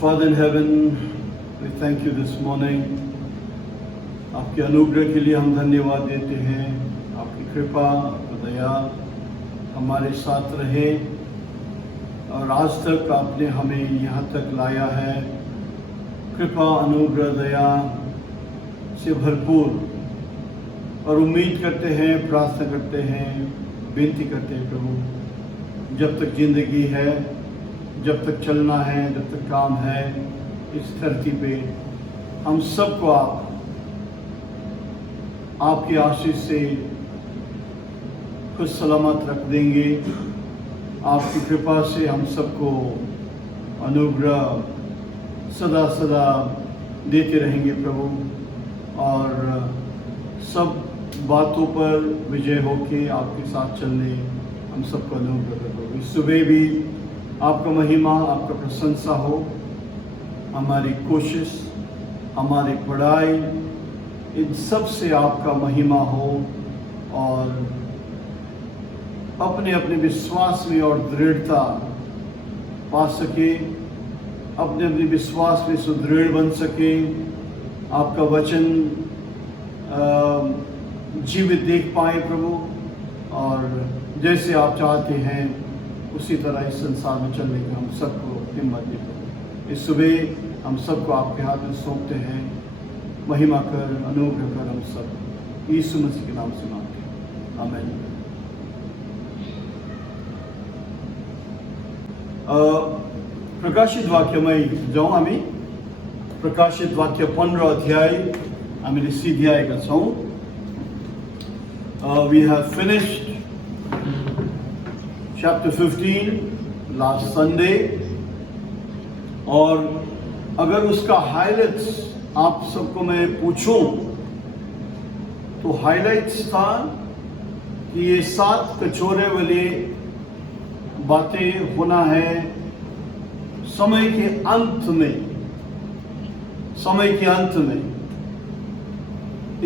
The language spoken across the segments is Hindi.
Father in heaven, we thank you this morning. आपके अनुग्रह के लिए हम धन्यवाद देते हैं। आपकी कृपा और दया हमारे साथ रहे और आज तक आपने हमें यहाँ तक लाया है। कृपा अनुग्रह दया से भरपूर और उम्मीद करते हैं, प्रार्थना करते हैं, विनती करते हैं प्रभु, जब तक जिंदगी है, जब तक चलना है, जब तक काम है इस धरती पे, हम सबको आपकी आशीष से खुद सलामत रख देंगे। आपकी कृपा से हम सबको अनुग्रह सदा सदा देते रहेंगे प्रभु, और सब बातों पर विजय होके आपके साथ चलने हम सबको अनुग्रह करो। इस सुबह भी आपका महिमा, आपका प्रशंसा हो। हमारी कोशिश, हमारी पढ़ाई, इन सब से आपका महिमा हो और अपने अपने विश्वास में और दृढ़ता पा सके, अपने अपने विश्वास में सुदृढ़ बन सके, आपका वचन जीवित देख पाए प्रभु, और जैसे आप चाहते हैं उसी तरह इस संसार में चलने की हम सबको हिम्मत दे प्रभु। इस सुबह हम सबको आपके हाथ में सौंपते हैं। महिमा कर, अनुग्रह कर, हम सब यीशु मसीह के नाम से मांगते हैं, आमीन। प्रकाशित वाक्यमय जाऊँ हामी प्रकाशित वाक्य 15 अध्याय हामीले सिध्याएका छौँ। We have finished chapter 15 last Sunday, और अगर उसका हाइलाइट्स आप सबको मैं पूछूं तो हाइलाइट्स था कि ये 7 कचोरे वाली बातें होना है समय के अंत में, समय के अंत में।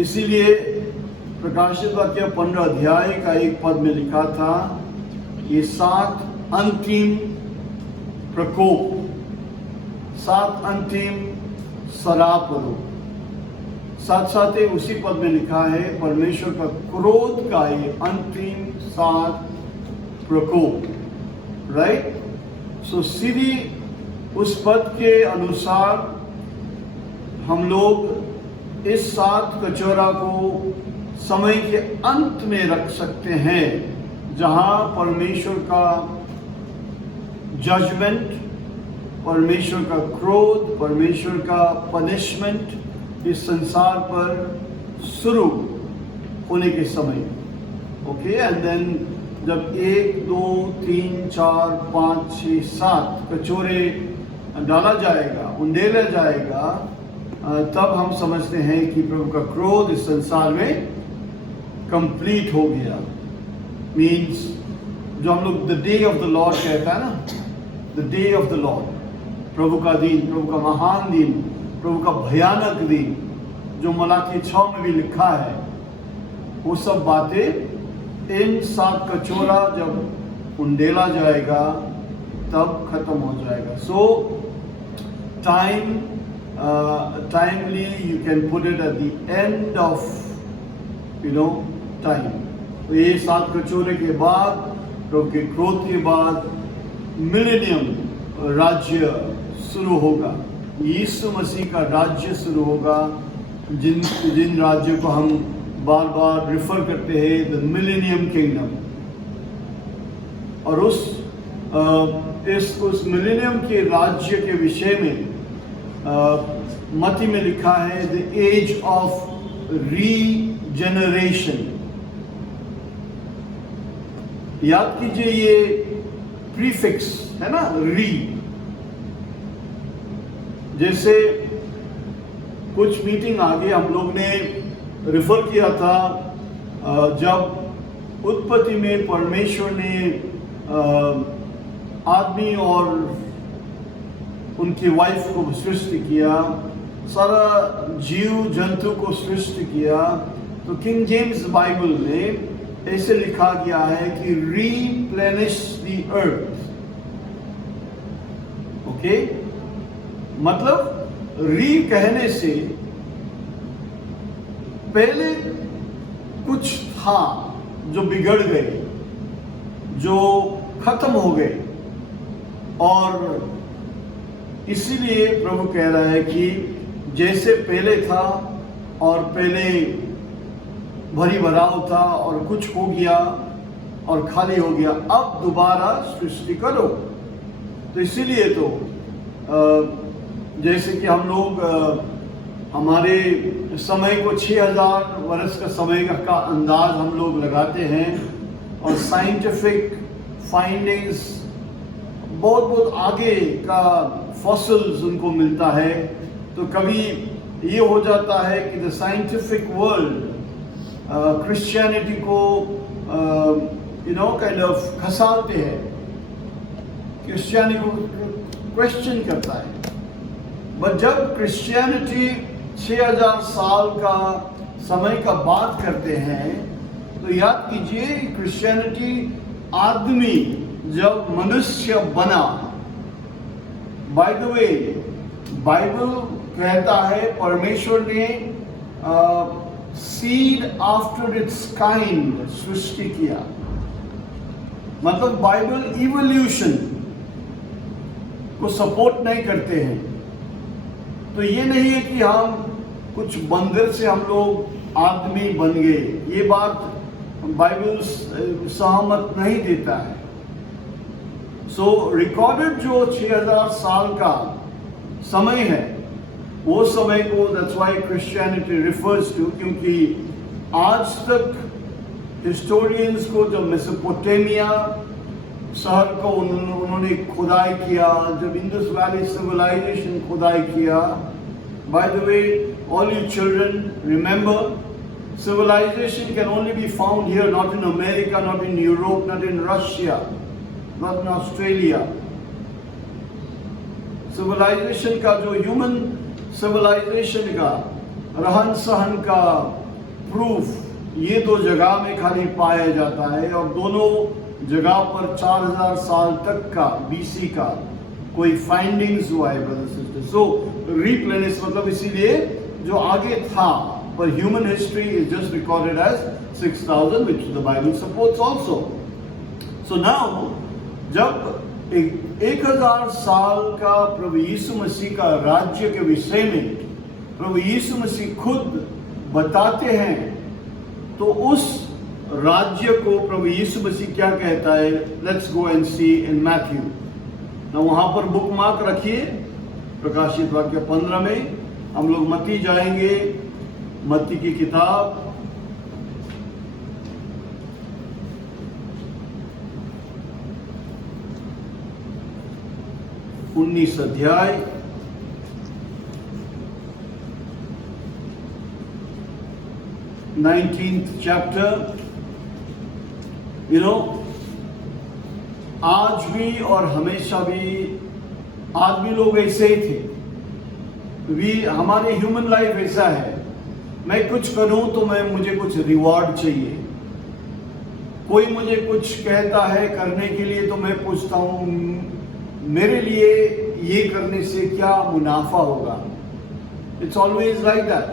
इसीलिए प्रकाशित वाक्य 15 अध्याय का एक पद में लिखा था, ये 7 अंतिम प्रकोप, 7 अंतिम सरापरों। साथ साथ ही उसी पद में लिखा है परमेश्वर का क्रोध का ये अंतिम 7 प्रकोप, राइट। सो सीधी उस पद के अनुसार हम लोग इस 7 कचोरा को समय के अंत में रख सकते हैं, जहां परमेश्वर का जजमेंट, परमेश्वर का क्रोध, परमेश्वर का पनिशमेंट इस संसार पर शुरू होने के समय। ओके, एंड देन जब 1, 2, 3, 4, 5, 6, 7 कचोरे डाला जाएगा, उंडेला जाएगा, तब हम समझते हैं कि प्रभु का क्रोध इस संसार में कंप्लीट हो गया। मीन्स जो हम लोग the day of the Lord कहता है ना, the day of the Lord, प्रभु का दिन, प्रभु का महान दिन, प्रभु का भयानक दिन, जो मलाकी 6 में भी लिखा है, वो सब बातें इन 7 कचोरा जब उंडेला जाएगा तब खत्म हो जाएगा। सो timely you can put it at the end of time। तो ये 7 कचोरे के बाद, प्रभु के क्रोध के बाद मिलेनियम राज्य शुरू होगा, यीशु मसीह का राज्य शुरू होगा, जिन राज्यों को हम बार बार रिफर करते हैं द मिलेनियम किंगडम। और उस मिलेनियम के राज्य के विषय में मत्ती में लिखा है द एज ऑफ रीजेनरेशन। याद कीजिए, ये प्रीफिक्स है ना, री। जैसे कुछ मीटिंग आगे हम लोग ने रिफर किया था, जब उत्पत्ति में परमेश्वर ने आदमी और उनकी वाइफ को सृष्टि किया, सारा जीव जंतु को सृष्टि किया, तो किंग जेम्स बाइबल में ऐसे लिखा गया है कि replenish the earth। ओके, मतलब री कहने से पहले कुछ था जो बिगड़ गए, जो खत्म हो गए, और इसीलिए प्रभु कह रहा है कि जैसे पहले था और पहले भरी भराव था और कुछ हो गया और खाली हो गया, अब दोबारा सृष्टि करो। तो इसीलिए तो जैसे कि हम लोग हमारे समय को 6000 वर्ष का समय का अंदाज हम लोग लगाते हैं, और साइंटिफिक फाइंडिंग्स बहुत बहुत आगे का फॉसिल्स उनको मिलता है। तो कभी ये हो जाता है कि द साइंटिफिक वर्ल्ड क्रिश्चियनिटी को काइंड ऑफ खसालते हैं, क्रिश्चियनिटी को क्वेश्चन करता है। बट जब क्रिश्चियनिटी 6000 साल का समय का बात करते हैं, तो याद कीजिए क्रिश्चियनिटी आदमी जब मनुष्य बना, बाय द वे बाइबल कहता है परमेश्वर ने सीड आफ्टर इट्स काइंड सृष्टि किया। मतलब बाइबल इवोल्यूशन को सपोर्ट नहीं करते हैं। तो ये नहीं है कि हम कुछ बंदर से हम लोग आदमी बन गए, ये बात बाइबल सहमत नहीं देता है। सो रिकॉर्डेड जो 6000 साल का समय है, वो समय को that's why Christianity refers to, क्योंकि आज तक हिस्टोरियंस को जब मेसोपोटामिया शहर को उन्होंने खुदाई किया, जब इंडस वैली सिविलाइजेशन खुदाई किया, by the way all you children remember civilization can only be found here, not in America, not in Europe, not in Russia, not in Australia. Civilization का जो human civilization का रहन सहन का proof ये दो जगह में खाली पाया जाता है, और दोनों जगह पर 4000 साल तक का BC का कोई फाइंडिंग्स हुआ है ब्रदर सिस्टर। सो रीप्लेनिश मतलब इसीलिए जो आगे था, पर human history is just recorded as 6000 which the Bible supports also. So now जब 1000 साल का प्रभु यीशु मसीह का राज्य के विषय में प्रभु यीशु मसीह खुद बताते हैं, तो उस राज्य को प्रभु यीशु मसीह क्या कहता है, let's go and see in Matthew. ना वहां पर बुक मार्क रखिए, प्रकाशित वाक्य 15 में हम लोग मत्ती जाएंगे, मत्ती की किताब 19 अध्याय 19th चैप्टर। आज भी और हमेशा भी आदमी लोग ऐसे ही थे। हमारे ह्यूमन लाइफ ऐसा है, मैं कुछ करूं तो मुझे कुछ रिवॉर्ड चाहिए। कोई मुझे कुछ कहता है करने के लिए तो मैं पूछता हूं मेरे लिए ये करने से क्या मुनाफा होगा। It's always like that.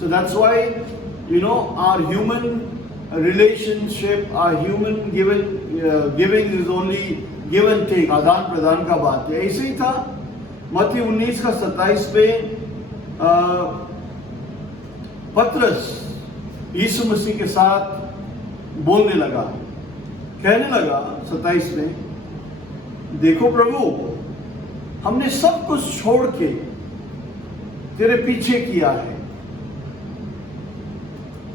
So that's why our human relationship, our human giving is only give and take, आदान प्रदान का बात है। ऐसे ही था मत्ती 19 का 27 पे पतरस यीशु मसीह के साथ बोलने लगा, कहने लगा 27 में, देखो प्रभु, हमने सब कुछ छोड़ के तेरे पीछे किया है।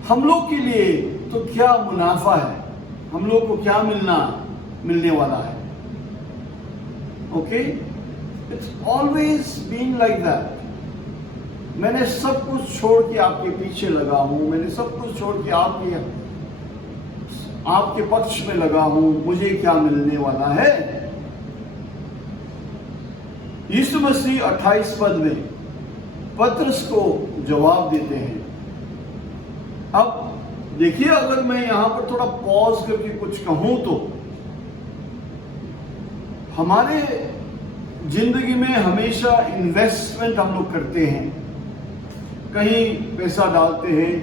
हम लोग के लिए तो क्या मुनाफा है, हम लोग को क्या मिलने वाला है। Okay, it's always been like that. मैंने सब कुछ छोड़ के आपके पीछे लगा हूं, मैंने सब कुछ छोड़ के आपके पक्ष में लगा हूं, मुझे क्या मिलने वाला है। यीशु मसीह 28 पद में पतरस को जवाब देते हैं। अब देखिए, अगर मैं यहां पर थोड़ा पॉज करके कुछ कहूं तो हमारे जिंदगी में हमेशा इन्वेस्टमेंट हम लोग करते हैं, कहीं पैसा डालते हैं,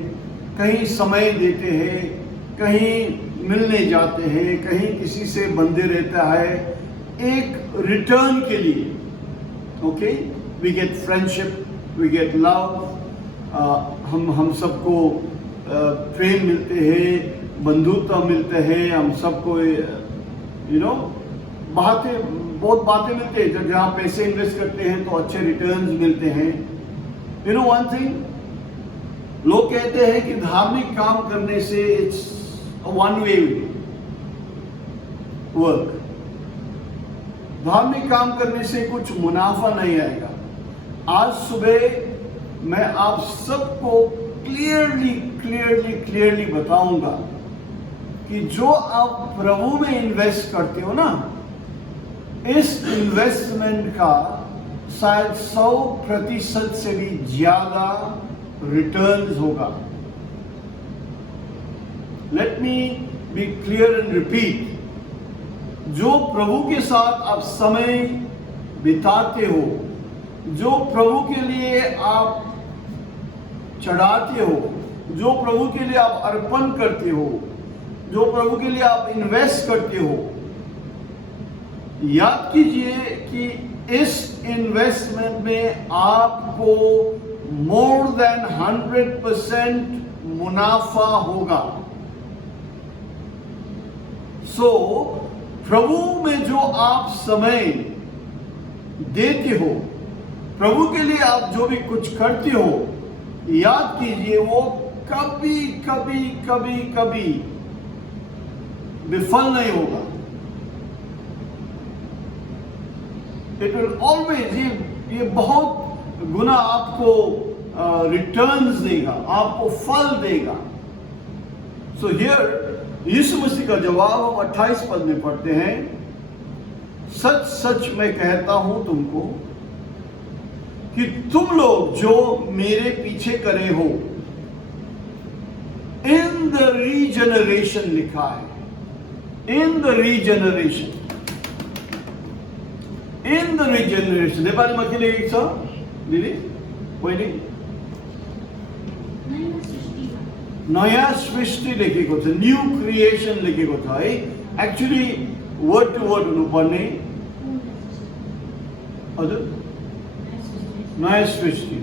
कहीं समय देते हैं, कहीं मिलने जाते हैं, कहीं किसी से बंधे रहता है एक रिटर्न के लिए। Okay, we get friendship, we get love, हम सबको प्रेम मिलते हैं, बंधुता मिलते हैं, हम सबको बहुत बातें मिलते हैं। जहाँ पैसे इन्वेस्ट करते हैं तो अच्छे रिटर्न्स मिलते हैं। यू नो वन थिंग, लोग कहते हैं कि धार्मिक काम करने से इट्स वन वे वर्क, धार्मिक काम करने से कुछ मुनाफा नहीं आएगा। आज सुबह मैं आप सबको क्लियरली बताऊंगा कि जो आप प्रभु में इन्वेस्ट करते हो ना, इस इन्वेस्टमेंट का शायद 100% से भी ज्यादा रिटर्न्स होगा। Let me be clear and repeat, जो प्रभु के साथ आप समय बिताते हो, जो प्रभु के लिए आप चढ़ाते हो, जो प्रभु के लिए आप अर्पण करते हो, जो प्रभु के लिए आप इन्वेस्ट करते हो, याद कीजिए कि इस इन्वेस्टमेंट में आपको मोर देन 100% मुनाफा होगा। सो प्रभु में जो आप समय देते हो, प्रभु के लिए आप जो भी कुछ करते हो, याद कीजिए वो कभी विफल नहीं होगा। इट विल ऑलवेज, ये बहुत गुना आपको रिटर्न्स देगा, आपको फल देगा। सो हियर यीशु मसीह का जवाब हम 28 पद में पढ़ते हैं, सच सच मैं कहता हूं तुमको कि तुम लोग जो मेरे पीछे करे हो, इन द रीजनरेशन लिखा है, in the regeneration, in the regeneration Nepali मा के लेखेको छ दिदी पहिले? नयाँ सृष्टि लेखेको छ, न्यू क्रिएसन लेखेको छ है। एक्चुअली वर्ड टु वर्ड हुनुपर्ने हजुर नया सृष्टि।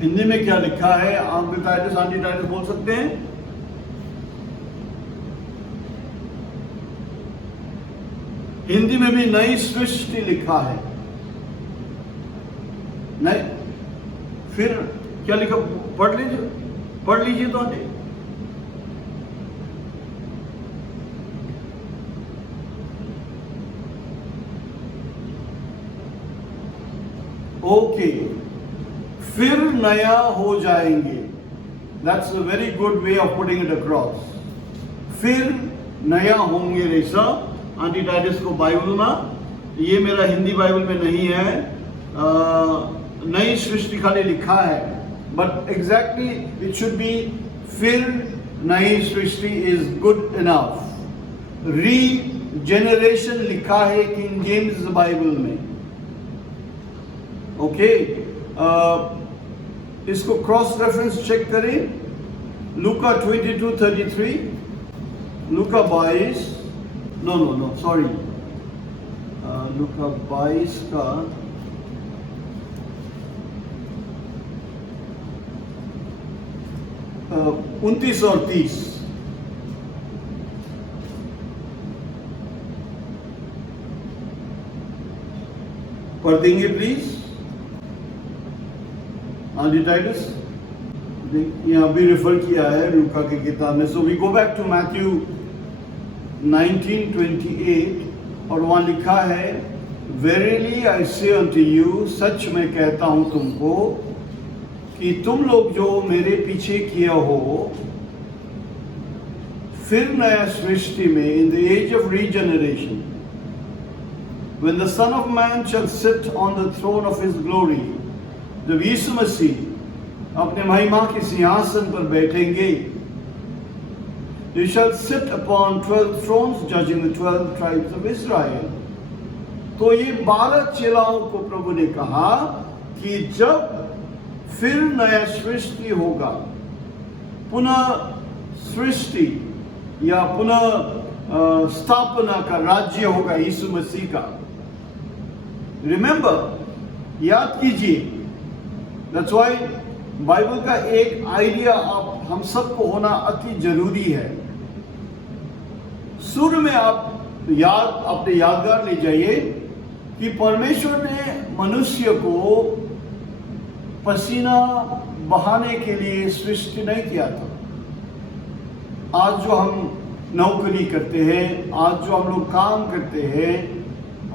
हिंदी में क्या लिखा है? आप टाइटस आंटी टाइटस बोल सकते हैं? हिंदी में भी नई सृष्टि लिखा है। नहीं, फिर क्या लिखा? पढ़ लीजिए तो आंटी। ओके, फिर नया हो जाएंगे। That's a very good way of putting it across. फिर नया होंगे रेसा आंटी टाइटस को बाइबल में, ये मेरा हिंदी बाइबल में नहीं है, नई सृष्टि खाली लिखा है, but exactly it should be फिर नई सृष्टि इज गुड इनफ। रीजेनरेशन लिखा है किंग जेम्स बाइबल में। ओके, इसको क्रॉस रेफरेंस चेक करें। लूका 22:33, लूका 22, नो सॉरी, लूका 22 का 29 और 30। पढ़ देंगे प्लीज आंटी टाइटस, यहाँ भी रेफर किया है लूका की किताब में। So we go back to Matthew 19:28 और वहां लिखा है, वेरीली आई से अनटू यू, सच मैं कहता हूं तुमको कि तुम लोग जो मेरे पीछे किया हो, फिर नया सृष्टि में, in the age of regeneration, when the Son of Man shall sit on the throne of his glory, जब यीशु मसीह अपने महिमा के सिंहासन पर बैठेंगे, you shall sit upon 12 thrones judging the 12 tribes of Israel. तो ये 12 चेलाओं को प्रभु ने कहा कि जब फिर नया सृष्टि होगा, पुनः सृष्टि या पुनः स्थापना का राज्य होगा यीशु मसीह का। रिमेंबर, याद कीजिए, दैट्स व्हाई बाइबल का एक आइडिया आप हम सबको होना अति जरूरी है। शुरू में आप अपने यादगार ले जाइए कि परमेश्वर ने मनुष्य को पसीना बहाने के लिए सृष्टि नहीं किया था। आज जो हम नौकरी करते हैं, आज जो हम लोग काम करते हैं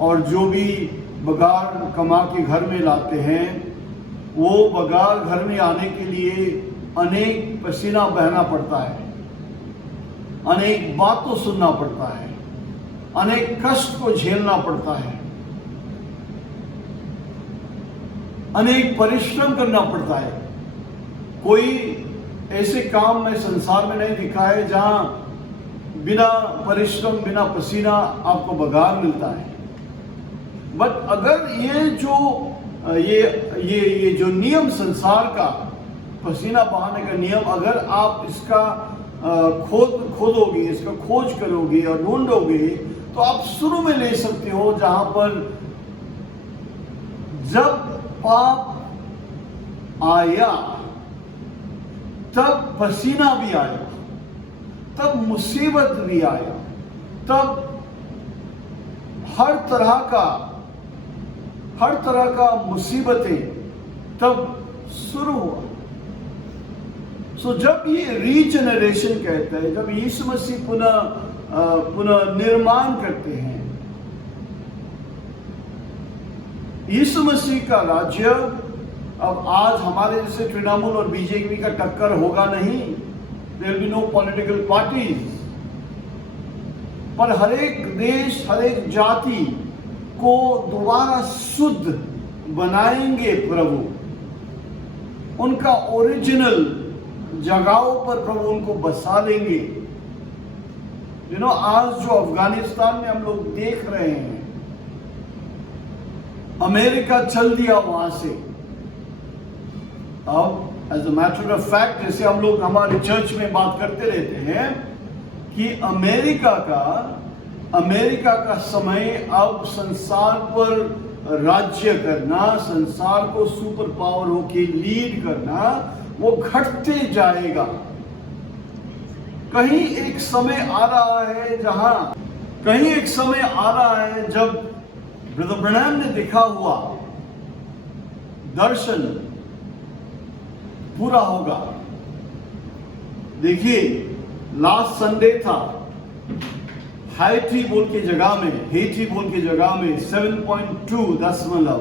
और जो भी बगार कमा के घर में लाते हैं, वो बगार घर में आने के लिए अनेक पसीना बहना पड़ता है, अनेक बातों सुनना पड़ता है, अनेक कष्ट को झेलना पड़ता है, अनेक परिश्रम करना पड़ता है। कोई ऐसे काम में संसार में नहीं दिखा है जहां बिना परिश्रम, बिना पसीना आपको बगार मिलता है। बट अगर ये जो नियम संसार का पसीना बहाने का नियम, अगर आप इसका खोदोगे, इसका खोज करोगे और ढूंढोगे, तो आप शुरू में ले सकते हो जहां पर जब पाप आया तब पसीना भी आया, तब मुसीबत भी आया, तब हर तरह का मुसीबतें तब शुरू हुआ। सो जब ये रीजनरेशन कहता है, जब यीशु मसीह पुनः निर्माण करते हैं, यीशु मसीह का राज्य अब आज हमारे जैसे तृणमूल और बीजेपी का टक्कर होगा नहीं। There will be no political parties, पर हर एक देश, हर एक जाति को दोबारा शुद्ध बनाएंगे प्रभु। उनका ओरिजिनल जगहों पर प्रभु उनको बसा लेंगे। आज जो अफगानिस्तान में हम लोग देख रहे हैं, अमेरिका चल दिया वहां से। अब as a matter of fact, जैसे हम लोग हमारे चर्च में बात करते रहते हैं कि अमेरिका का समय अब संसार पर राज्य करना, संसार को सुपर पावर होके लीड करना, वो घटते जाएगा। कहीं एक समय आ रहा है जब ब्रदर ब्रैनम ने देखा हुआ दर्शन पूरा होगा। देखिए, लास्ट संडे था, हेटी बोल के जगह में 7.2 दशमलव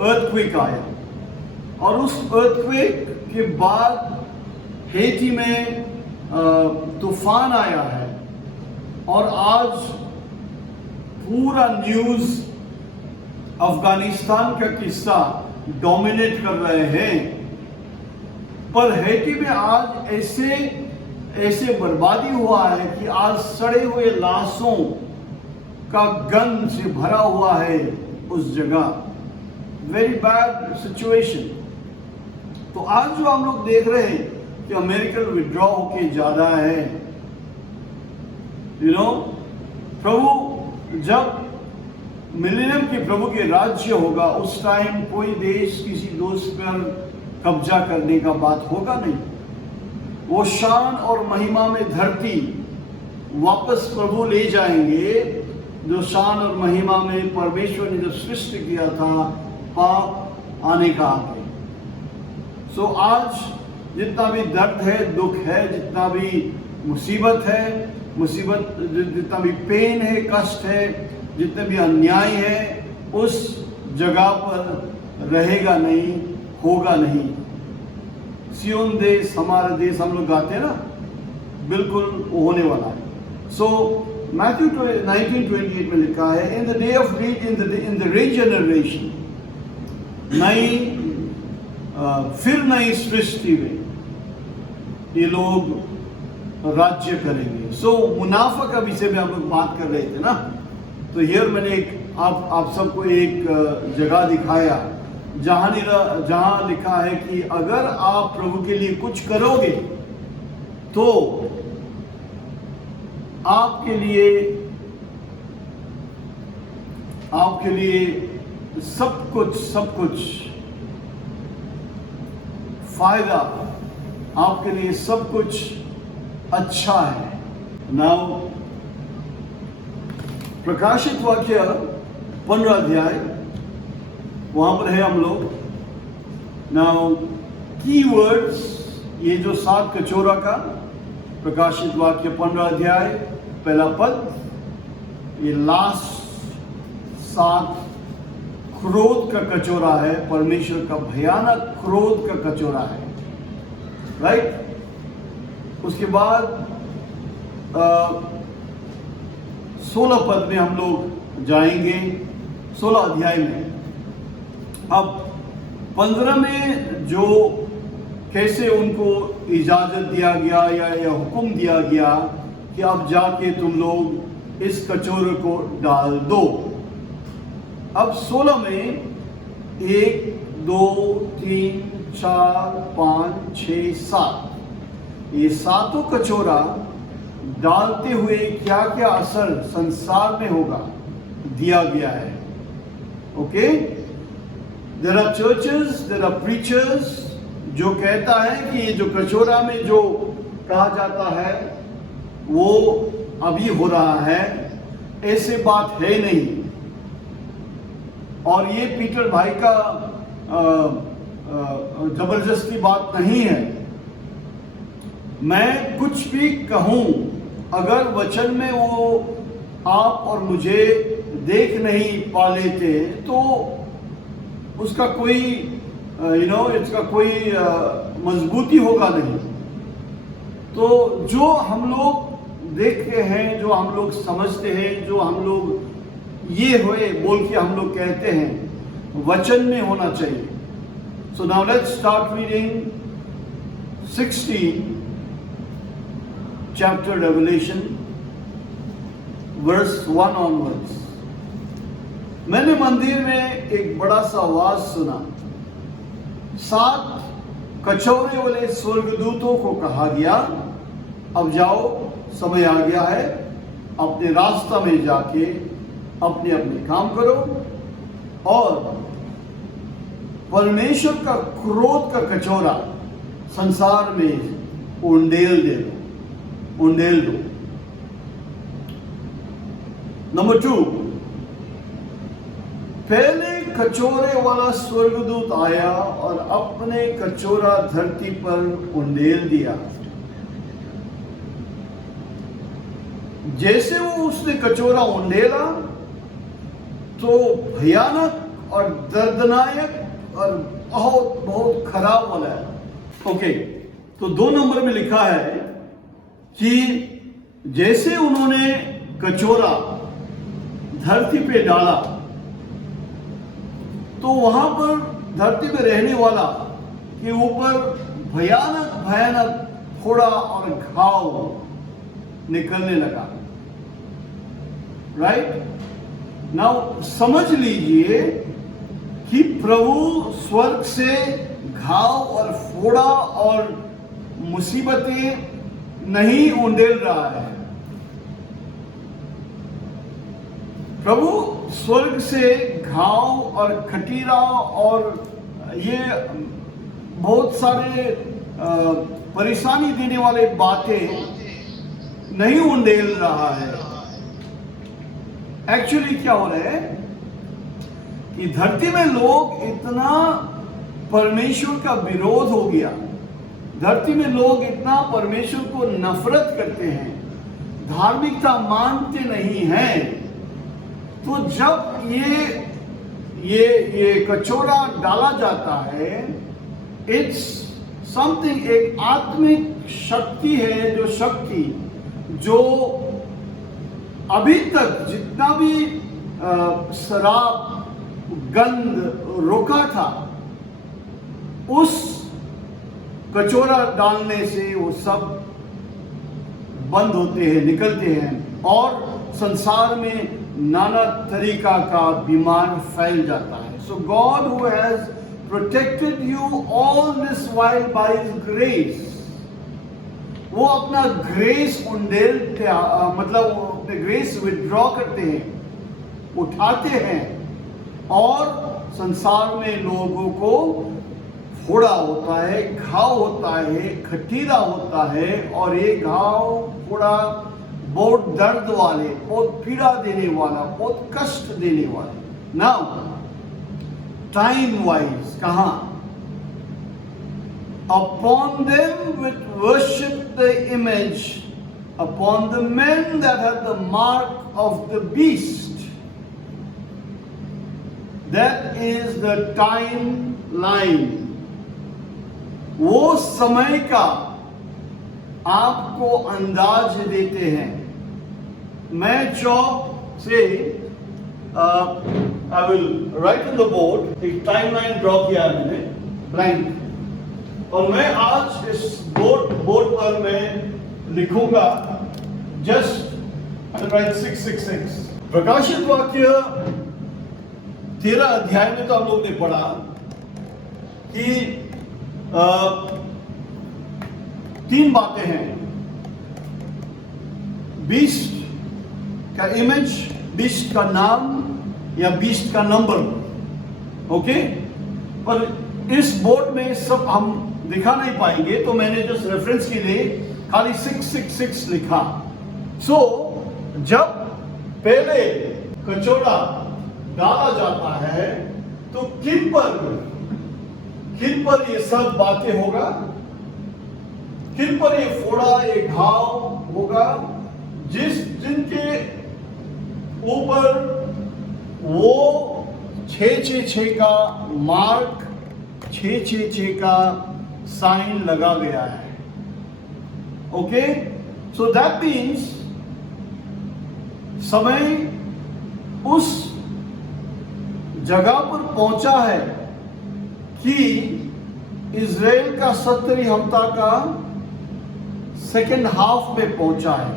अर्थक्वेक आया, और उस अर्थक्वेक के बाद हेटी में तूफान आया है। और आज पूरा न्यूज अफगानिस्तान का किस्सा डोमिनेट कर रहे हैं। पर हेटी में आज ऐसे बर्बादी हुआ है कि आज सड़े हुए लाशों का गंध से भरा हुआ है उस जगह। Very bad situation. तो आज जो हम लोग देख रहे हैं कि अमेरिकन विड्रॉ होके जा रहा है, प्रभु जब मिलेनियम के प्रभु के राज्य होगा, उस टाइम कोई देश किसी दोस्त पर कब्जा करने का बात होगा नहीं। वो शान और महिमा में धरती वापस प्रभु ले जाएंगे, जो शान और महिमा में परमेश्वर ने जब सृष्टि किया था पाप आने का आगे। सो आज जितना भी दर्द है, दुख है, जितना भी मुसीबत है, जितना भी पेन है, कष्ट है, जितने भी अन्याय है, उस जगह पर रहेगा नहीं, होगा नहीं। सियोन देश, हमारा देश, हम लोग गाते हैं ना, बिल्कुल वो होने वाला है। सो मैथ्यू 19:28 में लिखा है, in the day of in the regeneration, फिर नई सृष्टि में ये लोग राज्य करेंगे। सो मुनाफा का विषय में हम लोग बात कर रहे थे ना, तो हियर मैंने एक आप सबको एक जगह दिखाया जहां लिखा है कि अगर आप प्रभु के लिए कुछ करोगे तो आपके लिए सब कुछ फायदा, आपके लिए सब कुछ अच्छा है। नाउ प्रकाशित वाक्य 15 अध्याय, वहां पर है हम लोग। नाउ कीवर्ड्स, ये जो 7 कचोरा का, प्रकाशित वाक्य 15 अध्याय पहला पद, ये लास्ट 7 क्रोध का कचोरा है, परमेश्वर का भयानक क्रोध का कचोरा है, राइट। उसके बाद 16 पद में हम लोग जाएंगे, 16 अध्याय में। अब 15 में जो कैसे उनको इजाजत दिया गया या हुक्म दिया गया कि अब जाके तुम लोग इस कचोरे को डाल दो। अब 16 में 1 2 3 4 5 6 7 ये 7 कचोरा डालते हुए क्या क्या असर संसार में होगा दिया गया है। Okay, there are churches, there are preachers जो कहता है कि ये जो कचोरा में जो कहा जाता है वो अभी हो रहा है, ऐसे बात है नहीं। और ये पीटर भाई का जबरदस्ती बात नहीं है। मैं कुछ भी कहूं, अगर वचन में वो आप और मुझे देख नहीं पा लेते तो उसका कोई इसका कोई मजबूती होगा नहीं। तो जो हम लोग देखते हैं, जो हम लोग समझते हैं, जो हम लोग ये हुए बोल के हम लोग कहते हैं, वचन में होना चाहिए। So now let's start reading 16 chapter Revelation verse 1 onwards. मैंने मंदिर में एक बड़ा सा आवाज सुना, 7 कचौरे वाले स्वर्गदूतों को कहा गया, अब जाओ, समय आ गया है, अपने रास्ता में जाके अपने अपने काम करो और परमेश्वर का क्रोध का कचौरा संसार में उंडेल दो। नंबर 2, पहले कचोरे वाला स्वर्गदूत आया और अपने कचोरा धरती पर उंडेल दिया। जैसे वो उसने कचोरा उंडेला तो भयानक और दर्दनायक और बहुत बहुत खराब वाला है। ओके, तो 2 नंबर में लिखा है कि जैसे उन्होंने कचोरा धरती पे डाला तो वहां पर धरती पे रहने वाला के ऊपर भयानक फोड़ा और घाव निकलने लगा। राइट नाउ समझ लीजिए कि प्रभु स्वर्ग से घाव और फोड़ा और मुसीबतें नहीं उंडेल रहा है। प्रभु स्वर्ग से घाव और खटीरा और ये बहुत सारे परेशानी देने वाले बातें नहीं उंडेल रहा है। एक्चुअली क्या हो रहा है कि धरती में लोग इतना परमेश्वर का विरोध हो गया, धरती में लोग इतना परमेश्वर को नफरत करते हैं, धार्मिकता मानते नहीं हैं। तो जब ये कचौरा डाला जाता है, इट्स समथिंग, एक आत्मिक शक्ति है, जो शक्ति जो अभी तक जितना भी शराब गंध रोका था, उस कचौरा डालने से वो सब बंद होते हैं, निकलते हैं और संसार में नाना तरीका का बीमार फैल जाता है. So God who has protected you all this while by his grace, वो अपना ग्रेस मतलब अपने ग्रेस विड्रॉ करते हैं, उठाते हैं और संसार में लोगों को फोड़ा होता है, घाव होता है, खटीरा होता है, और ये घाव फोड़ा बहुत दर्द वाले, बहुत पीड़ा देने वाला, बहुत कष्ट देने वाले. नाउ टाइम वाइज कहां? Upon them which worship the image, upon the men that have the mark of the beast. That is the timeline. वो समय का आपको अंदाज देते हैं. मैं चौक से I will write on the board, एक टाइमलाइन ड्रॉ किया है मैंने ब्लैंक, और मैं आज इस बोर्ड पर मैं लिखूंगा जस्ट राइट 666. प्रकाशित वाक्य 13 अध्याय में तो हम लोग ने पढ़ा कि 3 बातें हैं. बीस्ट का इमेज, बीस्ट का नाम या बीस्ट का नंबर. ओके, पर इस बोर्ड में सब हम दिखा नहीं पाएंगे, तो मैंने जस्ट रेफरेंस के लिए खाली 666 लिखा. सो जब पहले कचौड़ा डाला जाता है तो किन पर ये सब बातें होगा, किन पर ये फोड़ा, ये घाव होगा, जिनके ऊपर वो 666 का मार्क, 666 का साइन लगा गया है. ओके, सो दैट मीन्स समय उस जगह पर पहुंचा है कि इज़राइल का 70 हफ्ता का सेकेंड हाफ में पहुंचा है.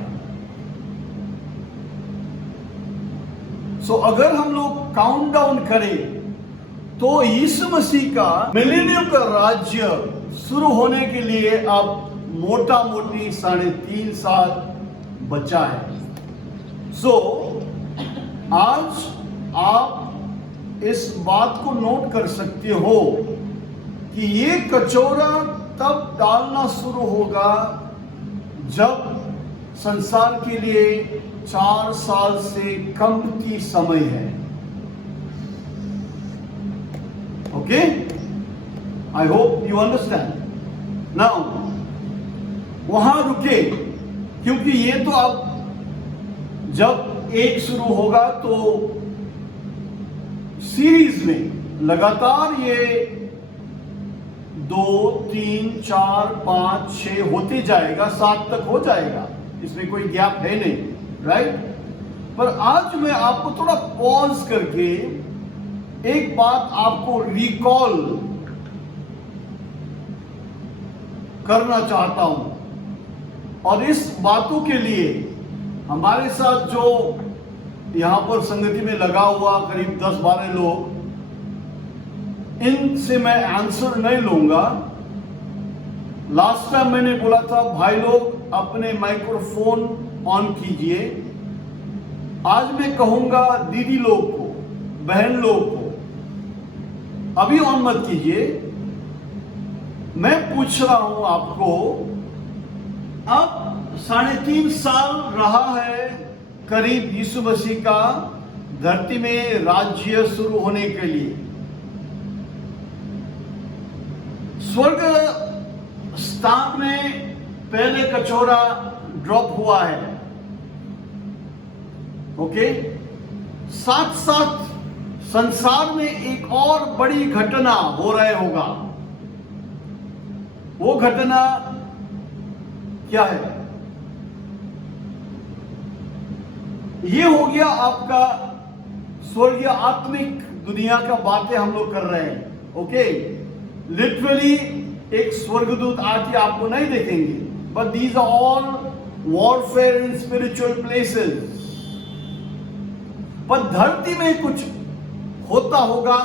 सो अगर हम लोग काउंट डाउन करें तो यीशु मसीह का मिलेनियम का राज्य शुरू होने के लिए अब मोटा मोटी 3.5 साल बचा है. सो आज आप इस बात को नोट कर सकते हो कि ये कचौरा तब डालना शुरू होगा जब संसार के लिए 4 साल से कम की समय है. Okay, I hope you understand. Now वहां रुके, क्योंकि ये तो अब जब एक शुरू होगा तो सीरीज में लगातार ये 2, 3, 4, 5, 6 होते जाएगा, 7 तक हो जाएगा. इसमें कोई गैप है नहीं, राइट? पर आज मैं आपको थोड़ा पॉज करके एक बात आपको रिकॉल करना चाहता हूं, और इस बातों के लिए हमारे साथ जो यहां पर संगति में लगा हुआ करीब 10-12 लोग, इनसे मैं आंसर नहीं लूंगा. लास्ट टाइम मैंने बोला था भाई लोग अपने माइक्रोफोन ऑन कीजिए. आज मैं कहूंगा दीदी लोग को, बहन लोग को अभी ऑन मत कीजिए. मैं पूछ रहा हूं आपको, अब 3.5 साल रहा है करीब यीशु मसीह का धरती में राज्य शुरू होने के लिए. स्वर्ग स्थान में पहले कचौरा ड्रॉप हुआ है. ओके, साथ साथ संसार में एक और बड़ी घटना हो रहा होगा. वो घटना क्या है? ये हो गया आपका स्वर्गीय आत्मिक दुनिया का बातें हम लोग कर रहे हैं. ओके, लिटरली एक स्वर्गदूत आके आपको नहीं देखेंगे, but these are all warfare in spiritual places. पर धरती में कुछ होता होगा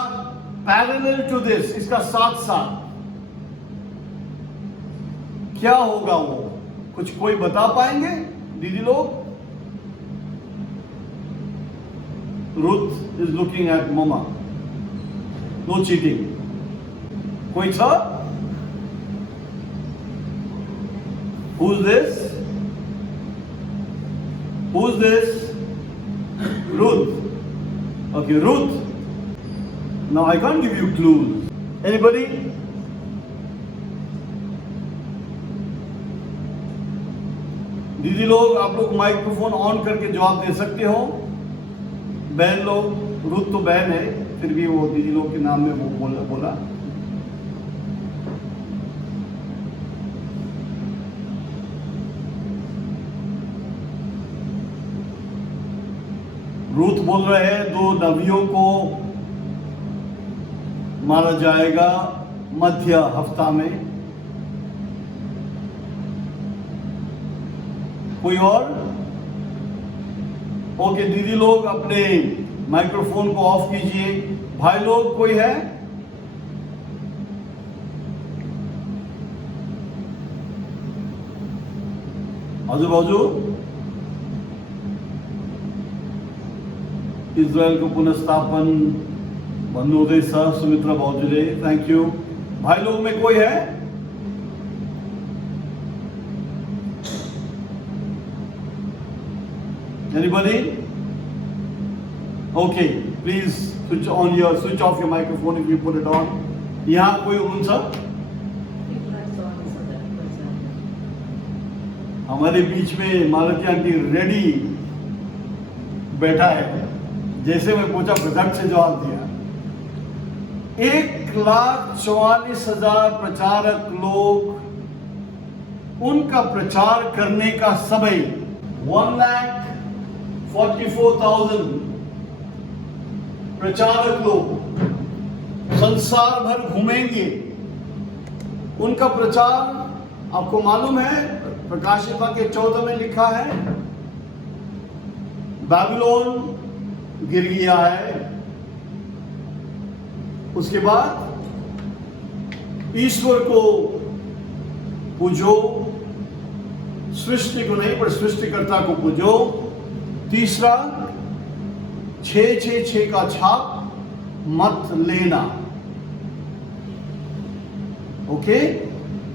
पैरेलल टू दिस, इसका साथ साथ क्या होगा वो कुछ कोई बता पाएंगे दीदी लोग? Ruth is looking at mama, no cheating. कोई था? Who's this? Who's this? Ruth. Okay, Ruth. Now I can't give you clues. Anybody? दीदी लोग, आप लोग माइक्रोफोन ऑन करके जवाब दे सकते हो। बहन लोग, रुथ तो बहन है, फिर भी वो दीदी लोग के नाम में वो बोला। रूथ बोल रहे हैं 2 नबियों को मारा जाएगा मध्य हफ्ता में। कोई और? ओके, दीदी लोग अपने माइक्रोफोन को ऑफ कीजिए। भाई लोग, कोई है? आजू बाजू इजरायल को पुनर्स्थापन भन्नुहुँदैछ सुमित्रा भाउजूले, थैंक यू। भाई लोग में कोई है? Anybody? Okay, please switch off your microphone if you put it on. यहाँ कोई हुनुहुन्छ? हमारे बीच में मालती आंटी रेडी बैठा है, जैसे मैं पूछा फटक से जवाब दिया। 1,44,000 प्रचारक लोग, उनका प्रचार करने का समय 1,44,000 प्रचारक लोग संसार भर घूमेंगे। उनका प्रचार आपको मालूम है, प्रकाशित वाक्य 14 में लिखा है बाबिलोन गिर गया है। उसके बाद ईश्वर को पूजो, सृष्टि को नहीं पर सृष्टिकर्ता को पूजो। तीसरा, 666 का छाप मत लेना। ओके,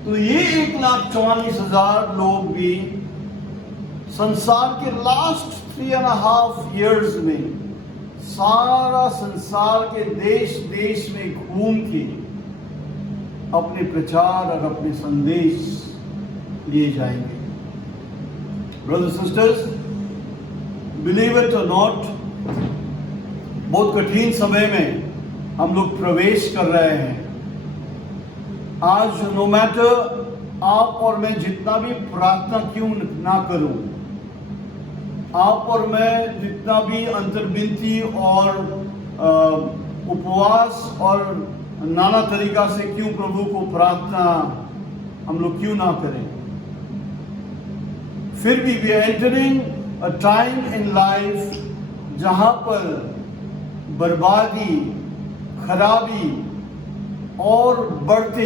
तो ये 1,44,000 लोग भी संसार के लास्ट 3.5 years में सारा संसार के देश देश में घूम के अपने प्रचार और अपने संदेश लिए जाएंगे। ब्रदर्स सिस्टर्स, बिलीव इट और नॉट, बहुत कठिन समय में हम लोग प्रवेश कर रहे हैं। आज नो मैटर आप और मैं जितना भी प्रार्थना क्यों ना करूं, आप और मैं जितना भी अंतर्विनती और उपवास और नाना तरीका से क्यों प्रभु को प्रार्थना हम लोग क्यों ना करें, फिर भी we are entering a time in life जहां पर बर्बादी, खराबी और बढ़ते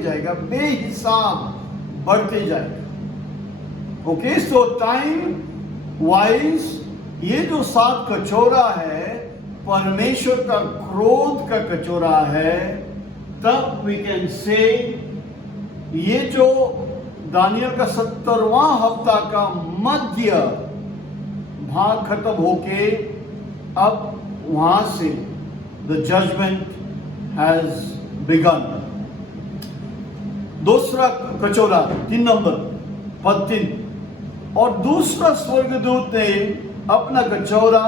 जाएगा, बेहिसाब बढ़ते जाएगा। ओके, सो टाइम वाइज ये जो 7 कचोरा है परमेश्वर का क्रोध का कचोरा है। तब वी कैन से ये जो दानियल का 70वां हफ्ता का मध्य भाग खत्म होके अब वहां से द जजमेंट हैज बिगन। दूसरा कचोरा 3 नंबर पद 3, और दूसरा स्वर्गदूत ने अपना कचौरा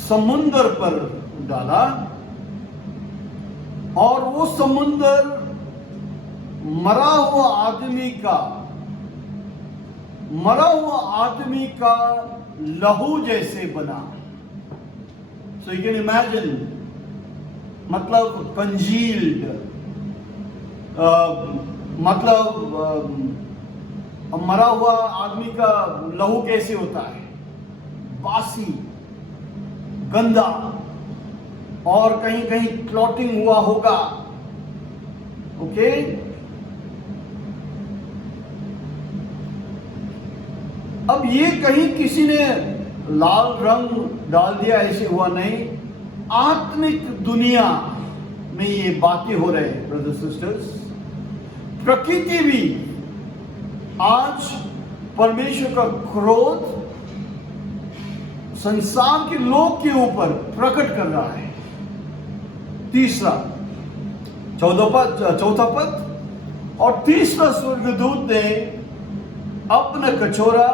समुद्र पर डाला और वो समुद्र मरा हुआ आदमी का लहू जैसे बना। सो यू कैन इमेजिन, मतलब कंजील्ड, मतलब मरा हुआ आदमी का लहू कैसे होता है, बासी, गंदा और कहीं कहीं क्लॉटिंग हुआ होगा। ओके, अब ये कहीं किसी ने लाल रंग डाल दिया ऐसे हुआ नहीं, आत्मिक दुनिया में ये बातें हो रहे हैं ब्रदर्स सिस्टर्स। प्रकृति भी आज परमेश्वर का क्रोध संसार के लोग के ऊपर प्रकट कर रहा है। तीसरा, चौथा पद, और तीसरा स्वर्गदूत ने अपना कचोरा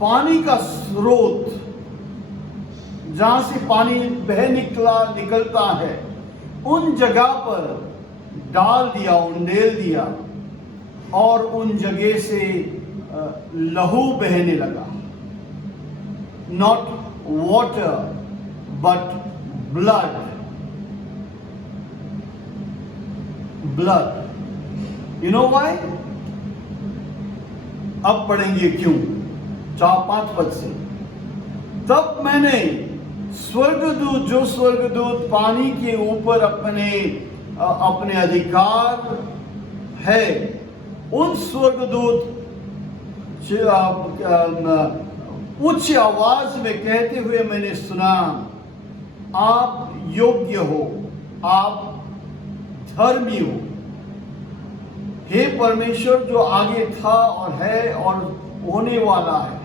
पानी का स्रोत जहां से पानी बह निकलता है उन जगह पर डाल दिया, उंडेल दिया, और उन जगह से लहू बहने लगा। Not water but blood, blood. You know why? अब पढ़ेंगे क्यों, 4-5 पद से। तब मैंने जो स्वर्गदूत पानी के ऊपर अपने अधिकार है, उन स्वर्गदूत उच्च आवाज में कहते हुए मैंने सुना, आप योग्य हो, आप धर्मी हो, हे परमेश्वर जो आगे था और है और होने वाला है,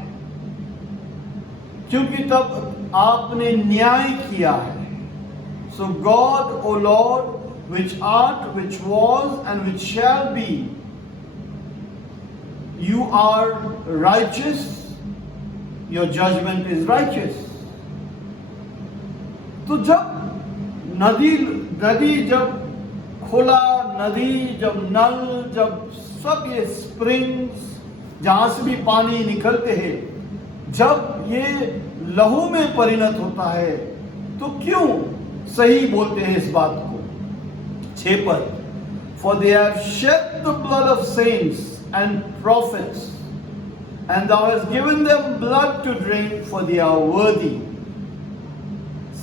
क्योंकि तब आपने न्याय किया है। So God, O Lord, which art, which was, and which shall be, you are righteous, your judgment is righteous. तो जब नदी जब खुला, नदी जब नल, जब सब ये स्प्रिंग्स जहां से भी पानी निकलते हैं, जब ये लहू में परिणत होता है, तो क्यों सही बोलते हैं इस बात को। 6 पद, for they have shed the blood of saints and prophets, and thou hast given them blood to drink, for they are worthy.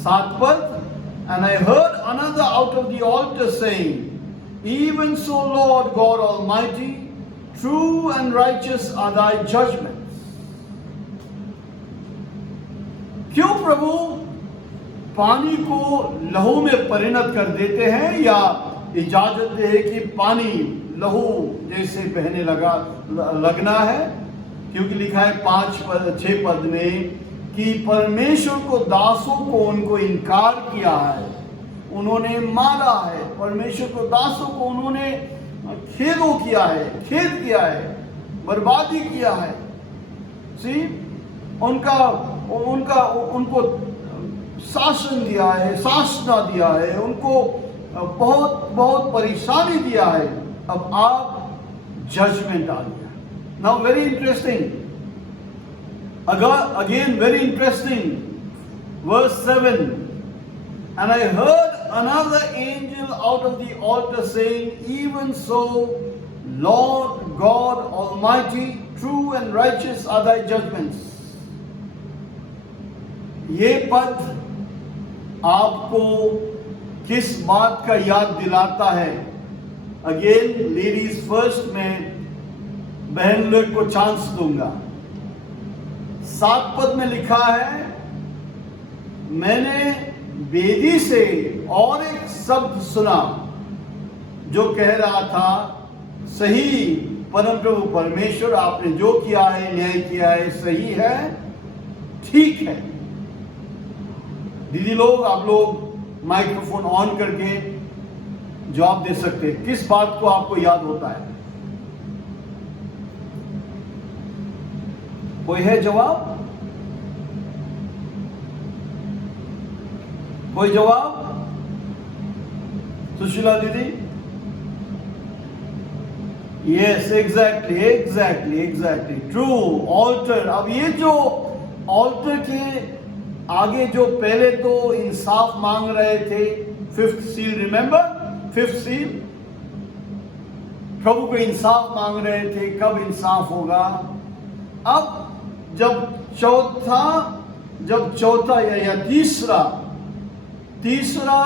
7 pad, and I heard another out of the altar saying, even so, Lord God Almighty, true and righteous are thy judgments. क्यों प्रभु पानी को लहू में परिणत कर देते हैं, या इजाजत दे है कि पानी लहू जैसे बहने लगना है? क्योंकि लिखा है 6 पद में कि परमेश्वर को, दासों को उनको इनकार किया है, उन्होंने मारा है, परमेश्वर को, दासों को उन्होंने खेद किया है, बर्बादी किया है। सी, उनको शासन दिया है, शासना दिया है, उनको बहुत बहुत परेशानी दिया है। अब आप जजमेंट आ गया। Now very interesting, again very interesting, verse 7, and I heard another angel out of the altar saying, even so, Lord God Almighty, true and righteous are thy judgments. ये पद आपको किस बात का याद दिलाता है? अगेन लेडीज फर्स्ट, में बहन लोग को चांस दूंगा। 7 पद में लिखा है, मैंने वेदी से और एक शब्द सुना जो कह रहा था, सही परम प्रभु परमेश्वर, आपने जो किया है, न्याय किया है, सही है, ठीक है। दीदी लोग, आप लोग माइक्रोफोन ऑन करके जवाब दे सकते हैं। किस बात को आपको याद होता है? कोई है जवाब? कोई जवाब? सुशीला दीदी? Yes, exactly true, altar. अब ये जो ऑल्टर के आगे जो पहले तो इंसाफ मांग रहे थे, 5th seal, remember 5th seal, प्रभु को इंसाफ मांग रहे थे, कब इंसाफ होगा। अब जब चौथा या तीसरा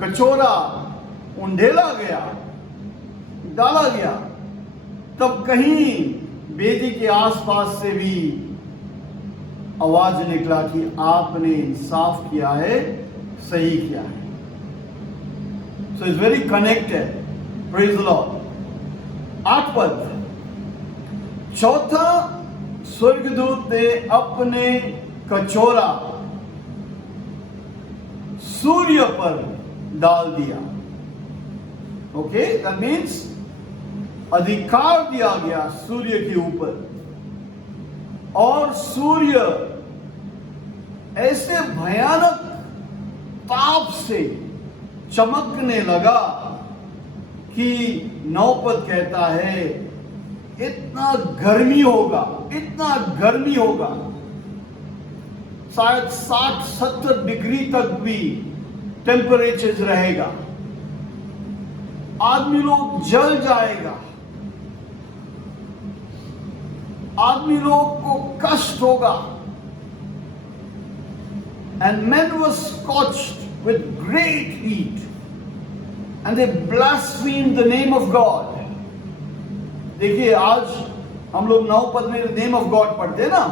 कचोरा उंडेला गया, डाला गया, तब कहीं वेदी के आसपास से भी आवाज निकला कि आपने इंसाफ किया है, सही किया है. So it's very connected. Praise the Lord. 8 पद. चौथा स्वर्गदूत ने अपने कचोरा सूर्य पर डाल दिया. ओके, दैट मीन्स अधिकार दिया गया सूर्य के ऊपर, और सूर्य ऐसे भयानक ताप से चमकने लगा कि 9 पद कहता है इतना गर्मी होगा, शायद 60-70 डिग्री तक भी टेम्परेचर रहेगा. आदमी लोग जल जाएगा, आदमी लोग को कष्ट होगा. And men were scorched with great heat, and they blasphemed the name of God. देखिए, आज हम लोग 9 पद में नेम ऑफ गॉड पढ़ते ना.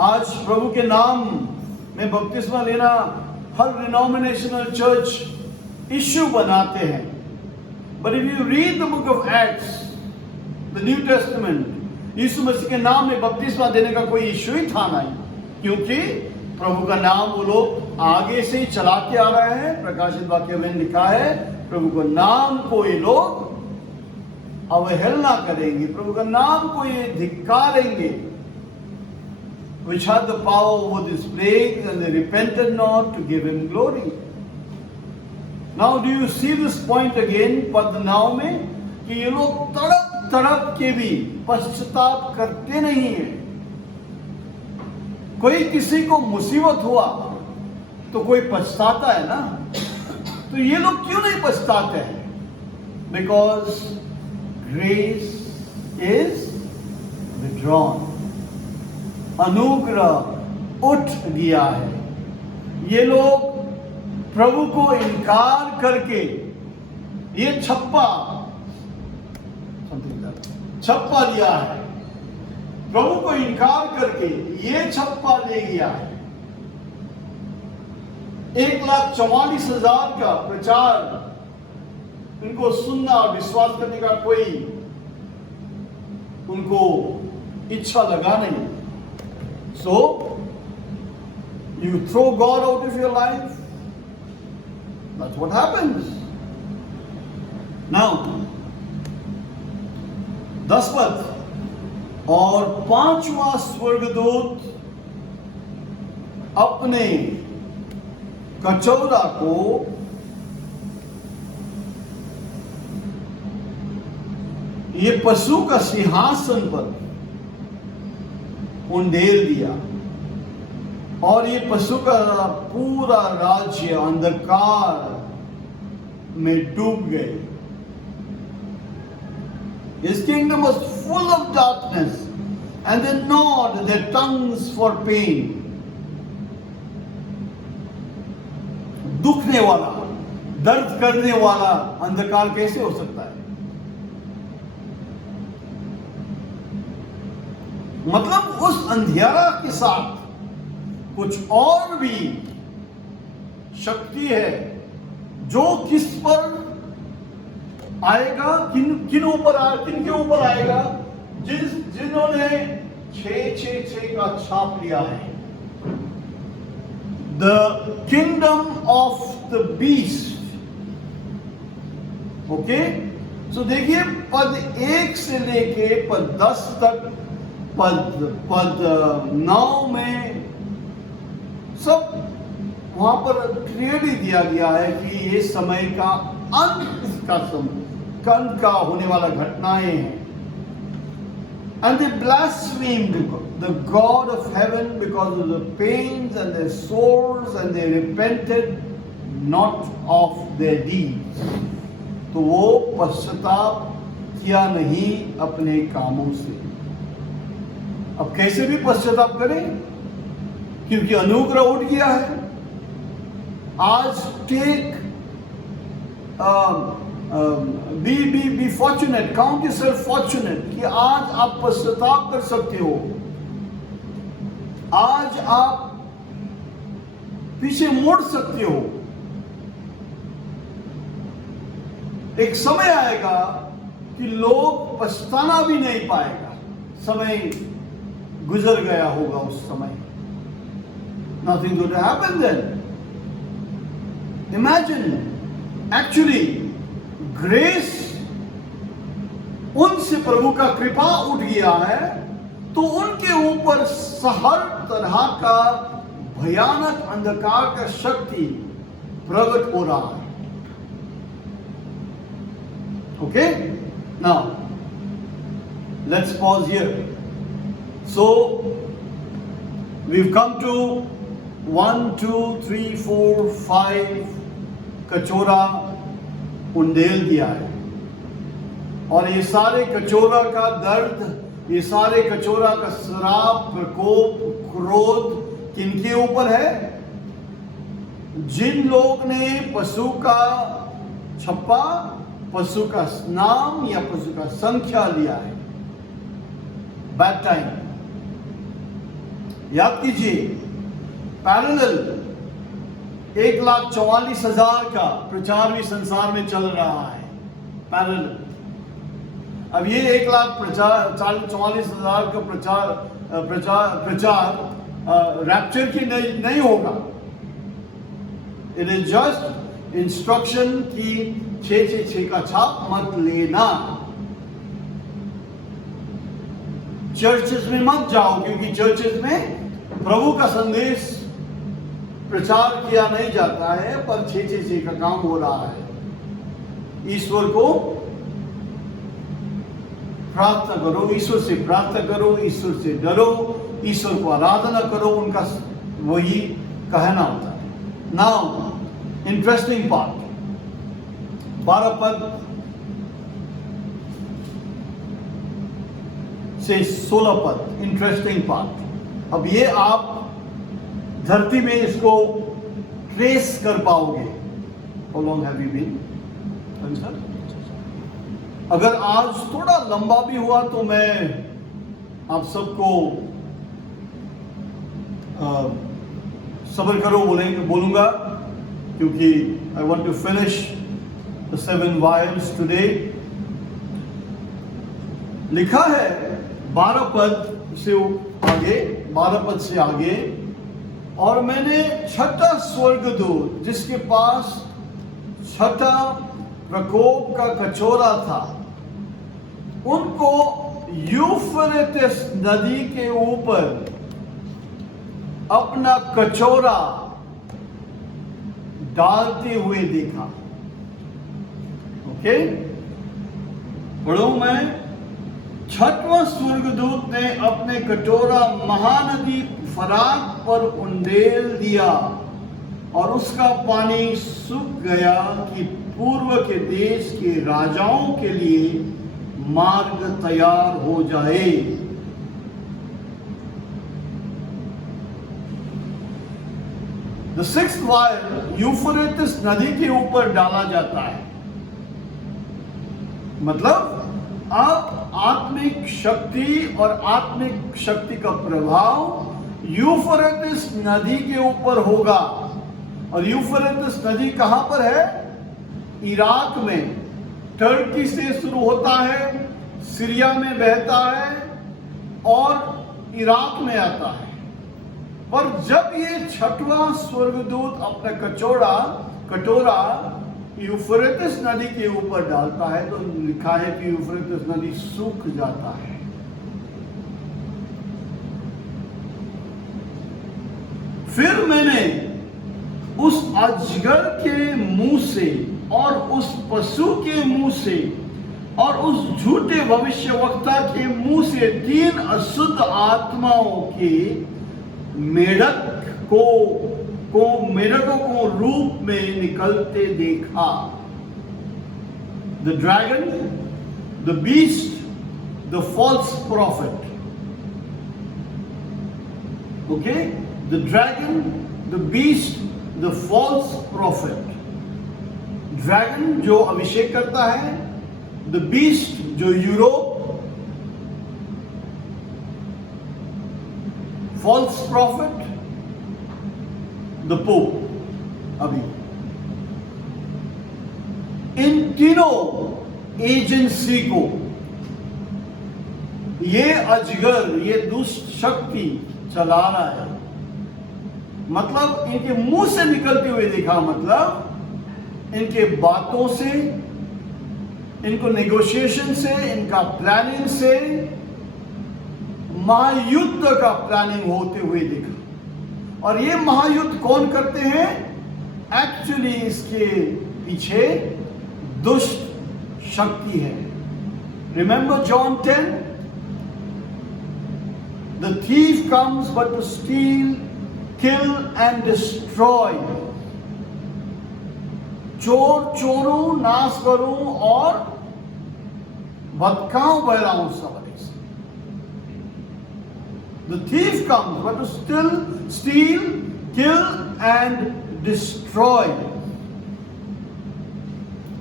आज प्रभु के नाम में बपतिस्मा लेना हर डिनोमिनेशनल चर्च इश्यू बनाते हैं. But if you read the book of Acts, the New Testament, Yeshu Masih के नाम में बपतिस्मा देने का कोई इश्यू ही था नहीं, क्योंकि प्रभु का नाम वो लोग आगे से ही चलाते आ रहे हैं. प्रकाशित वाक्य में लिखा है प्रभु का नाम को ये लोग अवहेलना करेंगे, प्रभु का नाम को ये धिक्कारेंगे. which had the power over this plague, and they repented not to give him glory. Now do you see this point again पद 9 में कि ये लोग तड़प के भी पश्चाताप करते नहीं है. कोई किसी को मुसीबत हुआ तो कोई पछताता है ना, तो ये लोग क्यों नहीं पछताते हैं? Because grace is withdrawn. अनुग्रह उठ गया है. ये लोग प्रभु को इनकार करके ये छप्पा दिया है. प्रभु को इनकार करके ये छप्पा ले गया है. 1,44,000 का प्रचार उनको सुनना और विश्वास करने का कोई उनको इच्छा लगा नहीं. So you throw God out of your life. That's what happens. Now 10 पद. और 5वां स्वर्गदूत अपने कचौरा को ये पशु का सिंहासन पर उंडेल दिया, और ये पशु का पूरा राज्य अंधकार में डूब गए. His kingdom was full of darkness, and they gnawed their tongues for pain. दुखने वाला, दर्द करने वाला अंधकार कैसे हो सकता है? मतलब उस अंधियारा के साथ कुछ और भी शक्ति है जो किस पर आएगा, किन के ऊपर आएगा? जिन्होंने 666 का छाप लिया है. The kingdom of the beast. Okay, so देखिए पद 1 से लेके पद 10 तक, पद 9 में सब वहां पर क्लियरली दिया गया है कि ये समय का अंत का होने वाला घटनाएं हैं. And they blasphemed the God of heaven because of the pains and their sores, and they repented not of their deeds. तो वो पश्चाताप किया नहीं अपने कामों से. अब कैसे भी पश्चाताप करें, क्योंकि अनुग्रह उठ गया है। आज take be fortunate, count yourself fortunate कि आज आप पश्चाताप कर सकते हो, आज आप पीछे मुड़ सकते हो। एक समय आएगा कि लोग पछताना भी नहीं पाएगा, समय गुजर गया होगा उस समय। Nothing going to happen then. Imagine, actually, grace, उनसे प्रभु का कृपा उठ गया है तो उनके ऊपर हर तरह का भयानक अंधकार का शक्ति प्रकट हो रहा है। Okay? Now, let's pause here. So, we've come to 1, 2, 3, 4, 5 Kachora उंडेल दिया है, और ये सारे कचोरा का दर्द, ये सारे कचोरा का श्राप, प्रकोप, क्रोध किनके ऊपर है? जिन लोग ने पशु का छप्पा, पशु का नाम या पशु का संख्या लिया है। Bad time. याद कीजिए, पैरेलल 1,44,000 का प्रचार भी संसार में चल रहा है, पैरेलल। अब ये 1,44,000 का प्रचार रैप्चर की नहीं होगा। इट इज जस्ट इंस्ट्रक्शन की 666 का छाप मत लेना, चर्चेस में मत जाओ, क्योंकि चर्चेस में प्रभु का संदेश प्रचार किया नहीं जाता है, पर 666 का काम हो रहा है। ईश्वर को प्रार्थना करो, ईश्वर से प्रार्थना करो, ईश्वर से डरो, ईश्वर को आराधना करो, उनका वही कहना होता है। नाउ इंटरेस्टिंग पार्ट, 12 पद से 16 पद, इंटरेस्टिंग पार्ट। अब ये आप धरती में इसको ट्रेस कर पाओगे। How long have you been? Sir, अगर आज थोड़ा लंबा भी हुआ तो मैं आप सबको सब्र करो बोलूंगा, क्योंकि I want to finish the 7 vials today. लिखा है 12 पद से आगे, 12 पद से आगे, और मैंने छठा स्वर्गदूत जिसके पास छठा प्रकोप का कचोरा था, उनको यूफ्रेटिस नदी के ऊपर अपना कचोरा डालते हुए देखा। ओके, पढ़ो मैं। छठवां स्वर्गदूत ने अपने कटोरा महानदी फरात पर उंडेल दिया, और उसका पानी सूख गया कि पूर्व के देश के राजाओं के लिए मार्ग तैयार हो जाए। द सिक्स्थ वायल यूफ्रेटिस नदी के ऊपर डाला जाता है। मतलब अब आत्मिक शक्ति और आत्मिक शक्ति का प्रभाव यूफ्रेटिस नदी के ऊपर होगा। और यूफ्रेटिस नदी कहां पर है? इराक में। टर्की से शुरू होता है, सीरिया में बहता है और इराक में आता है। पर जब ये छठवां स्वर्गदूत अपना कटोरा यूफ्रेटिस नदी के ऊपर डालता है, तो लिखा है कि यूफ्रेटिस नदी सूख जाता है। फिर मैंने उस अजगर के मुंह से और उस पशु के मुंह से और उस झूठे भविष्यवक्ता के मुंह से 3 अशुद्ध आत्माओं के मेढकों को रूप में निकलते देखा। The dragon, the beast, the false prophet. Okay, the dragon, the beast, the false prophet. Dragon जो अभिषेक करता है, द बीस्ट जो Europe, false prophet, the pope. अभी इन तीनों एजेंसी को ये अजगर, ये दुष्ट शक्ति चला रहा है। मतलब इनके मुंह से निकलते हुए देखा, मतलब इनके बातों से, इनको नेगोशिएशन से, इनका प्लानिंग से महायुद्ध का प्लानिंग होते हुए देखा। और ये महायुद्ध कौन करते हैं? एक्चुअली इसके पीछे दुष्ट शक्ति है। Remember John 10, the thief comes but to steal, kill and destroy. चोर चोरूं, नाश करूं और भटकाऊं बहराऊं सबरे से। The thief comes but to steal, kill and destroy.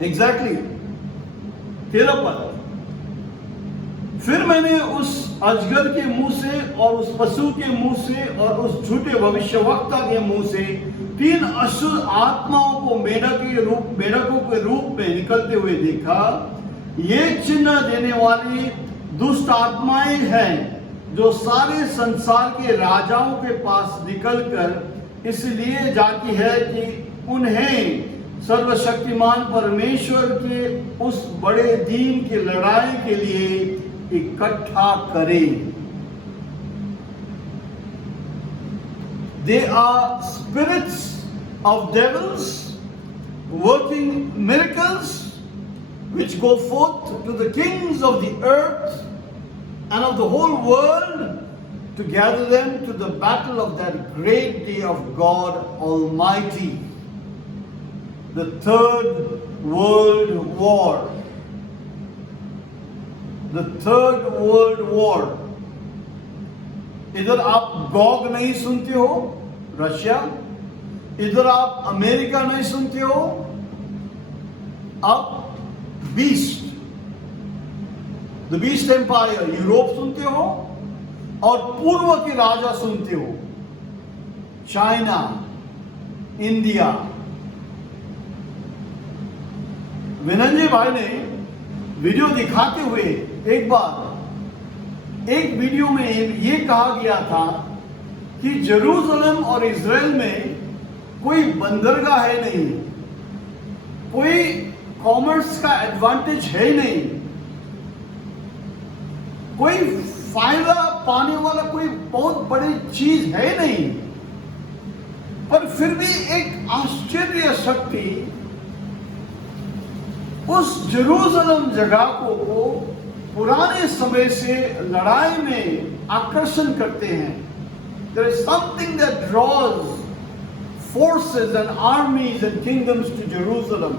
Exactly. 13 पद। फिर मैंने उस अजगर के मुंह से और उस पशु के मुंह से और उस झूठे भविष्यवक्ता के मुंह से 3 अशुद्ध आत्माओं को मेढकों के रूप में निकलते हुए देखा। ये चिन्ह देने वाली दुष्ट आत्माएं हैं जो सारे संसार के राजाओं के पास निकलकर इसलिए जाती है कि उन्हें सर्वशक्तिमान परमेश्वर के उस बड़े दिन की लड़ाई के लिए इकट्ठा करें। They are spirits of devils working miracles which go forth to the kings of the earth and of the whole world to gather them to the battle of that great day of God Almighty, the Third World War. The Third World War. इधर आप गॉग नहीं सुनते हो, रशिया। इधर आप अमेरिका नहीं सुनते हो, आप beast, the beast empire Europe सुनते हो और पूर्व के राजा सुनते हो, चाइना, इंडिया। विनंजय भाई ने वीडियो दिखाते हुए एक बार एक वीडियो में ये कहा गया था कि जेरूसलम और इज़राइल में कोई बंदरगाह है नहीं, कोई कॉमर्स का एडवांटेज है नहीं, कोई फायदा पाने वाला कोई बहुत बड़ी चीज है नहीं। पर फिर भी एक आश्चर्य शक्ति उस जेरूसलम जगह को पुराने समय से लड़ाई में आकर्षण करते हैं। There is something that draws forces and armies and kingdoms to Jerusalem.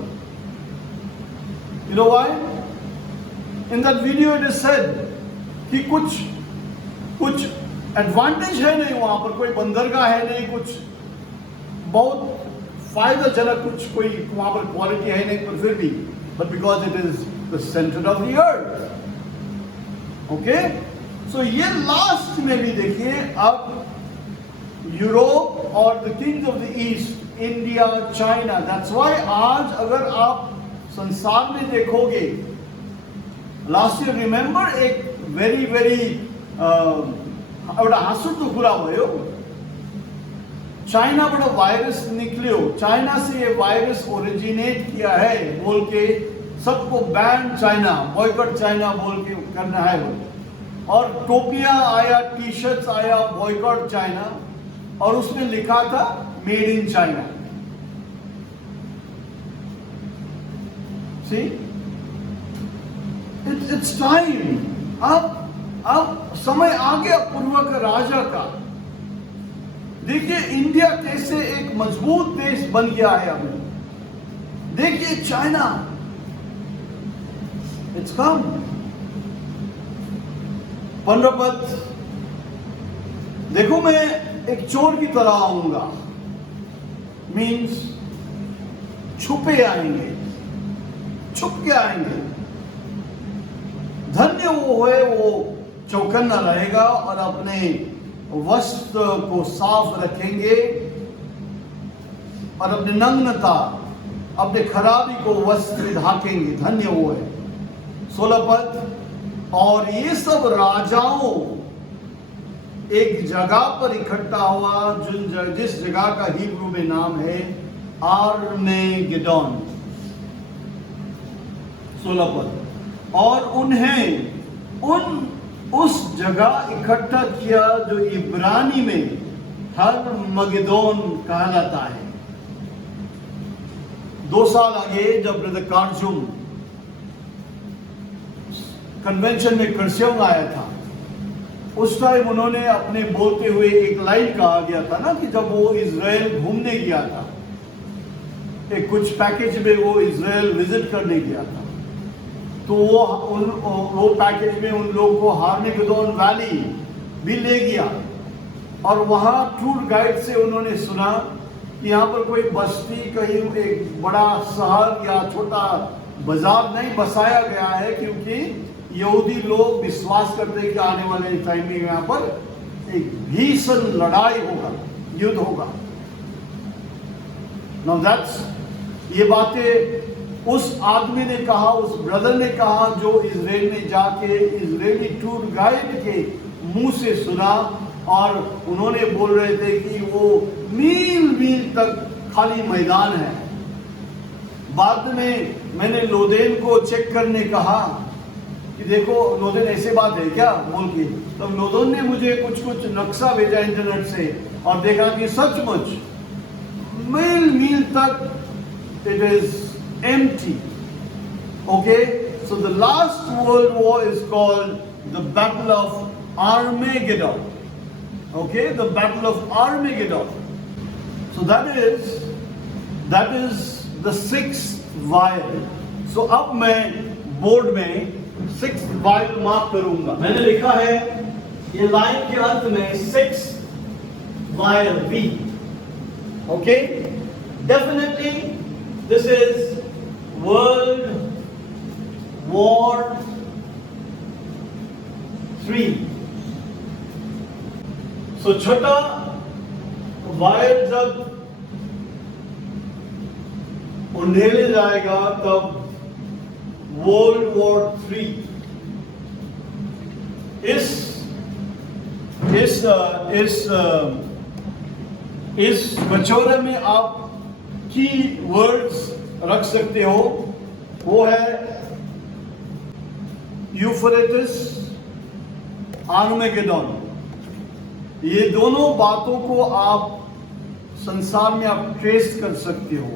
You know why? In that video it is said कि कुछ एडवांटेज है नहीं वहां पर, कोई बंदरगाह है नहीं, कुछ बहुत फायदाजनक कुछ कोई वहां पर क्वालिटी है नहीं, पर फिर भी but because it is the center of the earth. Okay? So ये लास्ट में भी देखिए, अब यूरोप और the Kings of the east, India, China, that's why आज अगर आप संसार में देखोगे, लास्ट ईयर रिमेंबर एक वेरी एउटा हाँसु टुकुरा भयो, चाइना बड़ा वायरस निकलियो, चाइना से ये वायरस ओरिजिनेट किया है बोल के सबको बैन चाइना, बॉयकॉट चाइना बोल के करना है वो। और टोपियां आया, टी शर्ट्स आया, बॉयकॉट चाइना, और उसमें लिखा था made in China. See, it's time. अब समय आ गया पूर्व का राजा का। देखिए इंडिया कैसे एक मजबूत देश बन गया है अभी। देखिए चाइना, इट्स कम। 15 पद देखो, मैं एक चोर की तरह आऊंगा, मीन्स छुपे आएंगे, छुप के आएंगे। धन्य वो है वो चौकन्ना रहेगा और अपने वस्त्र को साफ रखेंगे और अपनी नग्नता, अपने खराबी को वस्त्र ढाकेंगे। धन्य वो है। 16 पद, और ये सब राजाओं एक जगह पर इकट्ठा हुआ जिस जगह का हिब्रू में नाम है आर्मेगेदोन। 16 पद, और उन्हें उस जगह इकट्ठा किया जो इब्रानी में हर्मगेदोन कहलाता है। 2 साल आगे जब ब्रदर कार्जुम कन्वेंशन में कर्सियोंग आया था, उस टाइम उन्होंने अपने बोलते हुए एक लाइन कहा गया था ना कि जब वो इजराइल घूमने गया था, एक कुछ पैकेज में वो इजराइल विजिट करने गया था, तो वो पैकेज में उन लोगों को हार्मेगेदोन वैली भी ले गया और वहाँ टूर गाइड से उन्होंने सुना कि यहाँ पर कोई बस्ती, कहीं एक बड़ा शहर या छोटा बाजार नहीं बसाया गया है, क्योंकि यहूदी लोग विश्वास करते हैं कि आने वाले टाइम में यहाँ पर एक भीषण लड़ाई होगा, युद्ध होगा। नाउ दैट्स, ये बातें उस आदमी ने कहा, उस ब्रदर ने कहा जो इजराइल में जाके इजरायली टूर गाइड के मुंह से सुना, और उन्होंने बोल रहे थे कि वो मील मील तक खाली मैदान है। बाद में मैंने लोदेन को चेक करने कहा कि देखो लोदेन ऐसे बात है क्या बोल के, तब तो लोदेन ने मुझे कुछ नक्शा भेजा इंटरनेट से और देखा कि सचमुच मील मील तक it is empty. Okay, so the last world war is called the Battle of Armageddon. Okay, the Battle of Armageddon. So that is the 6th vial. So अब मैं बोर्ड में 6th vial मार्क करूंगा। मैंने लिखा है ये लाइन के अंत में 6th vial V. Okay, definitely this is World War III. So छोटा वायर जब उंडेले जाएगा तब वर्ल्ड वॉर III। इस कचोरे में आप की वर्ड्स रख सकते हो, वो है यूफ्रेटिस, आर्मेगेडोन। ये दोनों बातों को आप संसार में आप ट्रेस कर सकते हो।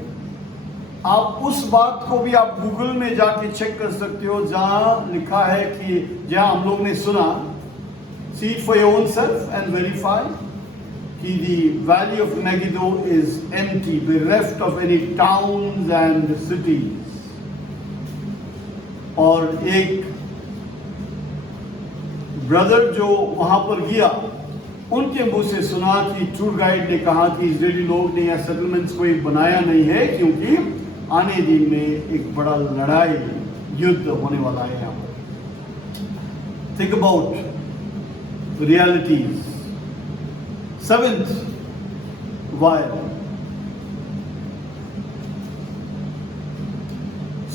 आप उस बात को भी आप गूगल में जाके चेक कर सकते हो जहां लिखा है कि जहां हम लोग ने सुना, see it for your own self and verify कि the valley of Megiddo is empty, bereft of any towns and cities. और एक ब्रदर जो वहां पर गया, उनके मुंह से सुना कि टूर गाइड ने कहा कि इजरायली लोग ने या सेटलमेंट्स कोई बनाया नहीं है, क्योंकि आने दिन में एक बड़ा लड़ाई, युद्ध होने वाला है यहाँ पर। Think about realities. 7th vial,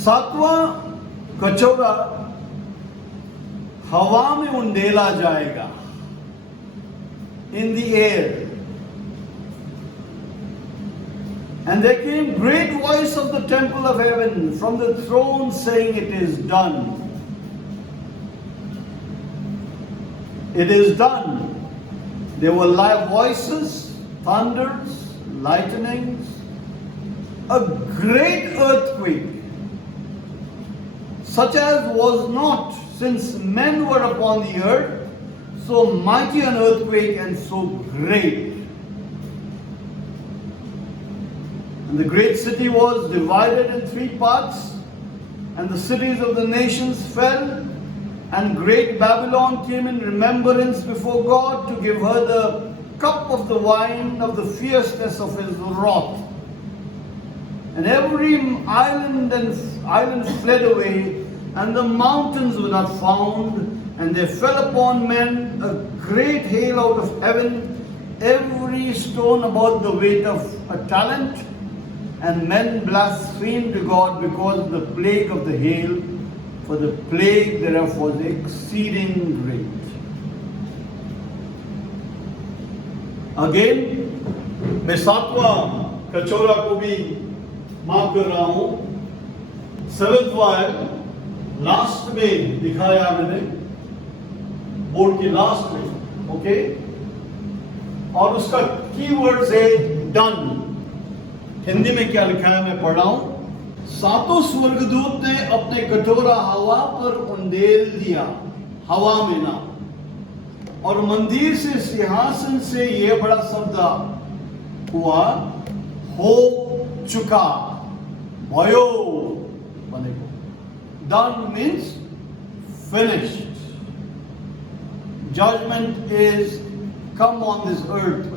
7वां कचौरा हवा में उंडेला जाएगा, in the air. And there came great voice of the temple of heaven from the throne saying, it is done. It is done. There were live voices, thunders, lightnings, a great earthquake, such as was not since men were upon the earth, so mighty an earthquake and so great. And the great city was divided in 3 parts, and the cities of the nations fell, and great Babylon came in remembrance before God to give her the cup of the wine of the fierceness of his wrath. And every island fled away, and the mountains were not found, and there fell upon men a great hail out of heaven, every stone about the weight of a talent, and men blasphemed God because of the plague of the hail, for the plague thereof was exceeding great. Again, मैं सातवां कचौरा को भी माफ कर रहा हूं. सेवेंथ वायर लास्ट में दिखाया मैंने, बोर्ड के लास्ट में, ओके. और उसका कीवर्ड है डन. हिंदी में क्या लिखा है मैं पढ़ रहा हूं. सातों स्वर्गदूत ने अपने कटोरा हवा पर उंडेल दिया, हवा में ना, और मंदिर से सिंहासन से यह बड़ा शब्द हुआ, हो चुका, भयो बनेगा. Done means finished. Judgment is come on this earth.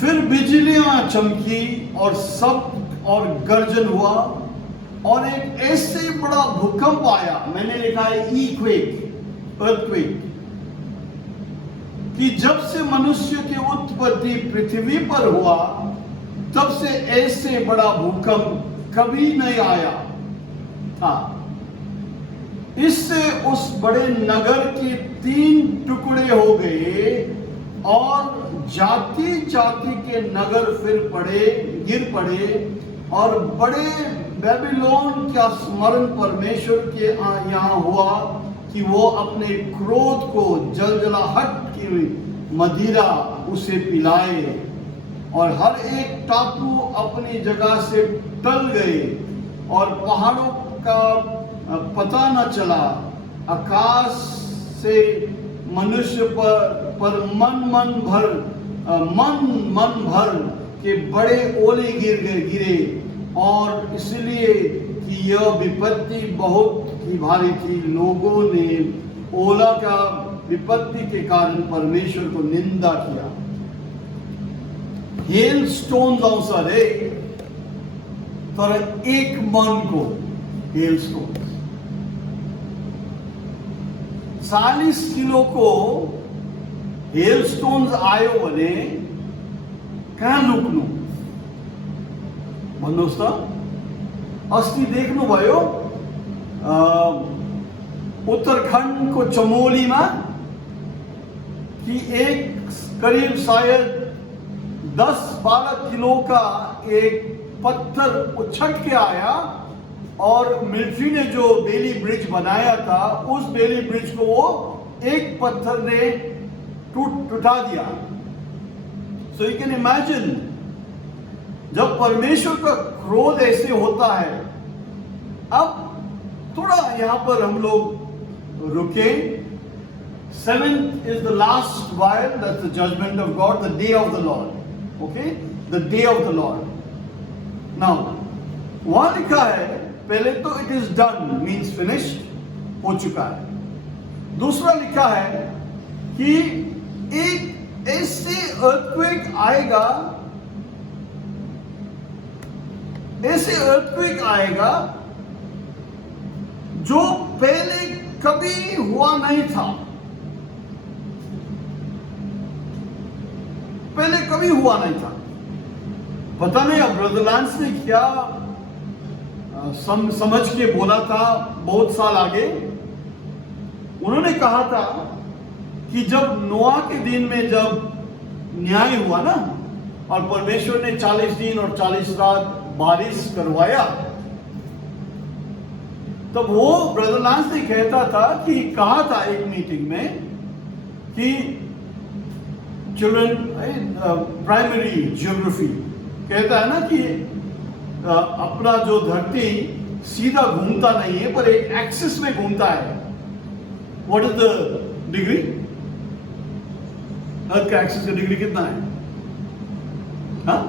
फिर बिजलियां चमकी और सब और गर्जन हुआ और एक ऐसे बड़ा भूकंप आया. मैंने लिखा है ईक्वेक, अर्थक्वेक, कि जब से मनुष्य की उत्पत्ति पृथ्वी पर हुआ तब से ऐसे बड़ा भूकंप कभी नहीं आया था. इससे उस बड़े नगर के 3 टुकड़े हो गए और जाति जाति के नगर गिर पड़े और बड़े बेबीलोन का स्मरण परमेश्वर के यहाँ हुआ कि वो अपने क्रोध को जलजलाहट की मदिरा उसे पिलाए, और हर एक टापू अपनी जगह से टल गए और पहाड़ों का पता न चला. आकाश से मनुष्य पर मन भर के बड़े ओले गिरे, और इसलिए कि यह विपत्ति बहुत ही भारी थी, लोगों ने ओला का विपत्ति के कारण परमेश्वर को निंदा किया. हेल स्टोन्स अवसर तर एक मन को हेल स्टोन्स 40 किलो को हेल स्टोन्स आयो भने कहाँ लुक्नु भन्नुहोस् त. अस्ति देख्नुभयो उत्तराखंड को चमोलीमा कि एक करीब शायद 10-12 किलो का एक पत्थर उछट के आया और मिलिट्री ने जो बेली ब्रिज बनाया था उस बेली ब्रिज को वो एक पत्थर ने टूटा दिया. सो यू कैन इमेजिन जब परमेश्वर का क्रोध ऐसे होता है. अब थोड़ा यहां पर हम लोग रुके. 7th is the last vial, that's the judgment of God, the day of the Lord. Okay, the day of the Lord. Now वहां लिखा है पहले तो it is done means finished, हो चुका है. दूसरा लिखा है कि एक ऐसे earthquake आएगा, ऐसे earthquake आएगा जो पहले कभी हुआ नहीं था. पहले कभी हुआ नहीं था. पता नहीं अब ब्रदर लैंस ने क्या समझ के बोला था बहुत साल आगे. उन्होंने कहा था कि जब नोआ के दिन में जब न्याय हुआ ना और परमेश्वर ने 40 दिन और 40 रात बारिश करवाया, तब वो ब्रदर लैंस ने कहता था कि कहा था एक मीटिंग में कि चिल्ड्रन प्राइमरी ज्योग्राफी कहता है ना कि अपना जो धरती सीधा घूमता नहीं है पर एक एक्सिस में घूमता है. What is the degree? Earth का एक्सिस का डिग्री कितना है? हाँ,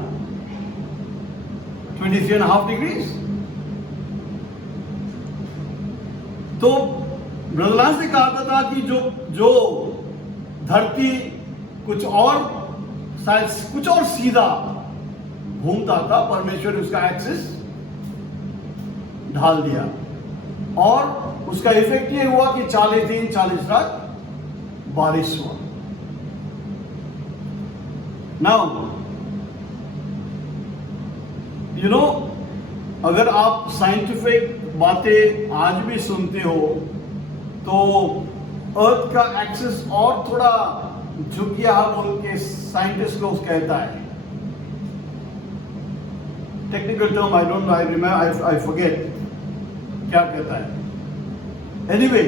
23.5 डिग्रीज. तो ब्रदर से कहा था कि जो धरती कुछ और सीधा घूमता था, परमेश्वर ने उसका एक्सिस ढाल दिया और उसका इफेक्ट ये हुआ कि 40 दिन 40 रात बारिश हुआ। नाउ यू नो, अगर आप साइंटिफिक बातें आज भी सुनते हो तो अर्थ का एक्सिस और थोड़ा झुक गया बोल के साइंटिस्ट लोग कहता है। Technical term I don't know, I forget क्या कहता है। एनीवे,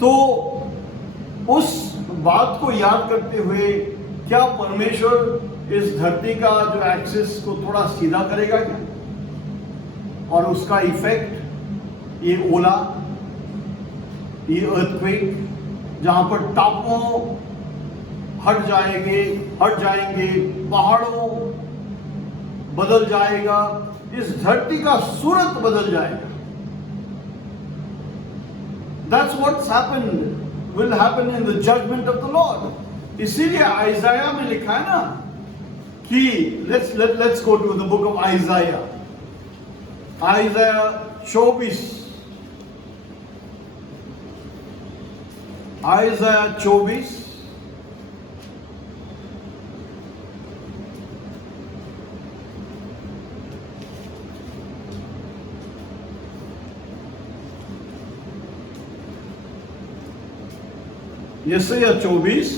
तो उस बात को याद करते हुए क्या परमेश्वर इस धरती का जो एक्सिस को थोड़ा सीधा करेगा क्या? और उसका इफेक्ट ये ओला, ये अर्थक्वेक, जहां पर टापुओं हट जाएंगे, पहाड़ों बदल जाएगा, इस धरती का सूरत बदल जाएगा। That's what's will happen in the judgment of the Lord. इसीलिए आइजाया में लिखा है ना कि let's go to the book of Isaiah. Isaiah 24. Isaiah 24. यशायाह 24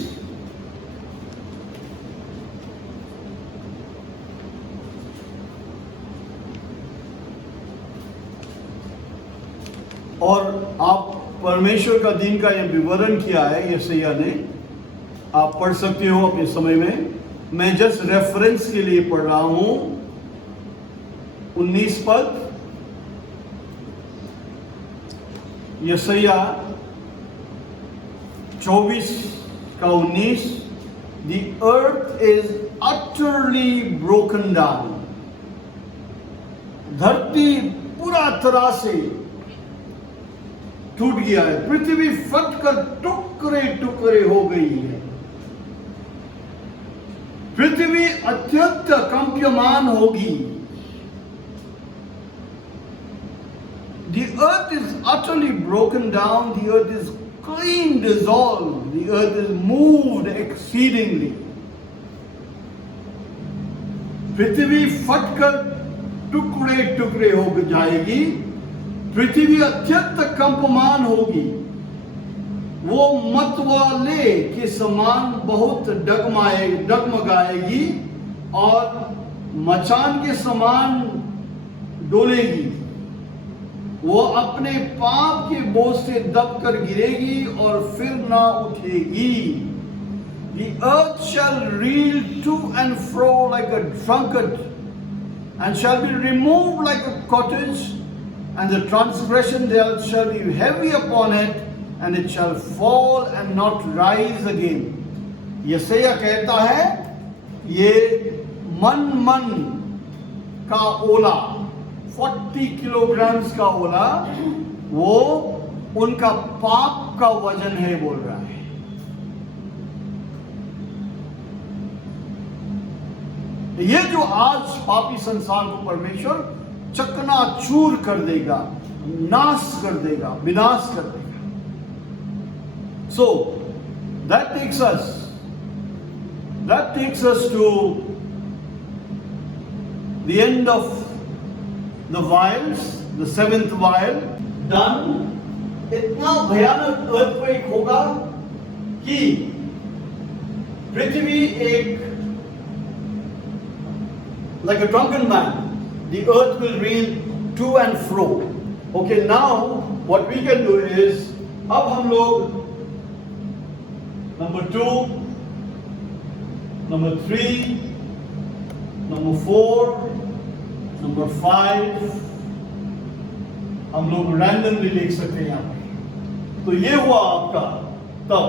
और आप परमेश्वर का दिन का यह विवरण किया है यशायाह ने, आप पढ़ सकते हो अपने समय में। मैं जस्ट रेफरेंस के लिए पढ़ रहा हूं। 19 पद, यशायाह 24 का 19, The earth is utterly broken down. धरती पूरा तरह से टूट गया है, पृथ्वी फटकर टुकड़े टुकड़े हो गई है। पृथ्वी अत्यंत कंप्यमान होगी। The earth is utterly broken down, the earth is clean dissolved, the earth is moved exceedingly. पृथ्वी फटकर टुकड़े टुकड़े हो जाएगी, पृथ्वी अत्यंत कंपमान होगी, वो मतवाले के समान बहुत डगमगाएगी और मचान के समान डोलेगी। वो अपने पाप के बोझ से दबकर गिरेगी और फिर ना उठेगी। The earth shall reel to and fro like a drunkard, and shall be removed like a cottage, and the transgression there shall be heavy upon it, and it shall fall and not rise again. यशायाह कहता है ये मन का ओला, 40 किलोग्राम का ओला, वो उनका पाप का वजन है बोल रहा है। ये जो आज पापी संसार को परमेश्वर चकनाचूर कर देगा, नाश कर देगा, विनाश कर देगा। So that takes us to the end of the vials, the 7th vial done. इतना भयानक earthquake होगा कि पृथ्वी एक like a drunken man, the earth will reel to and fro. Okay, now what we can do is, अब हम लोग number 2, number 3, number 4, number 5 हम लोग रैंडमली लिख सकते हैं यहाँ पर। तो ये हुआ आपका तब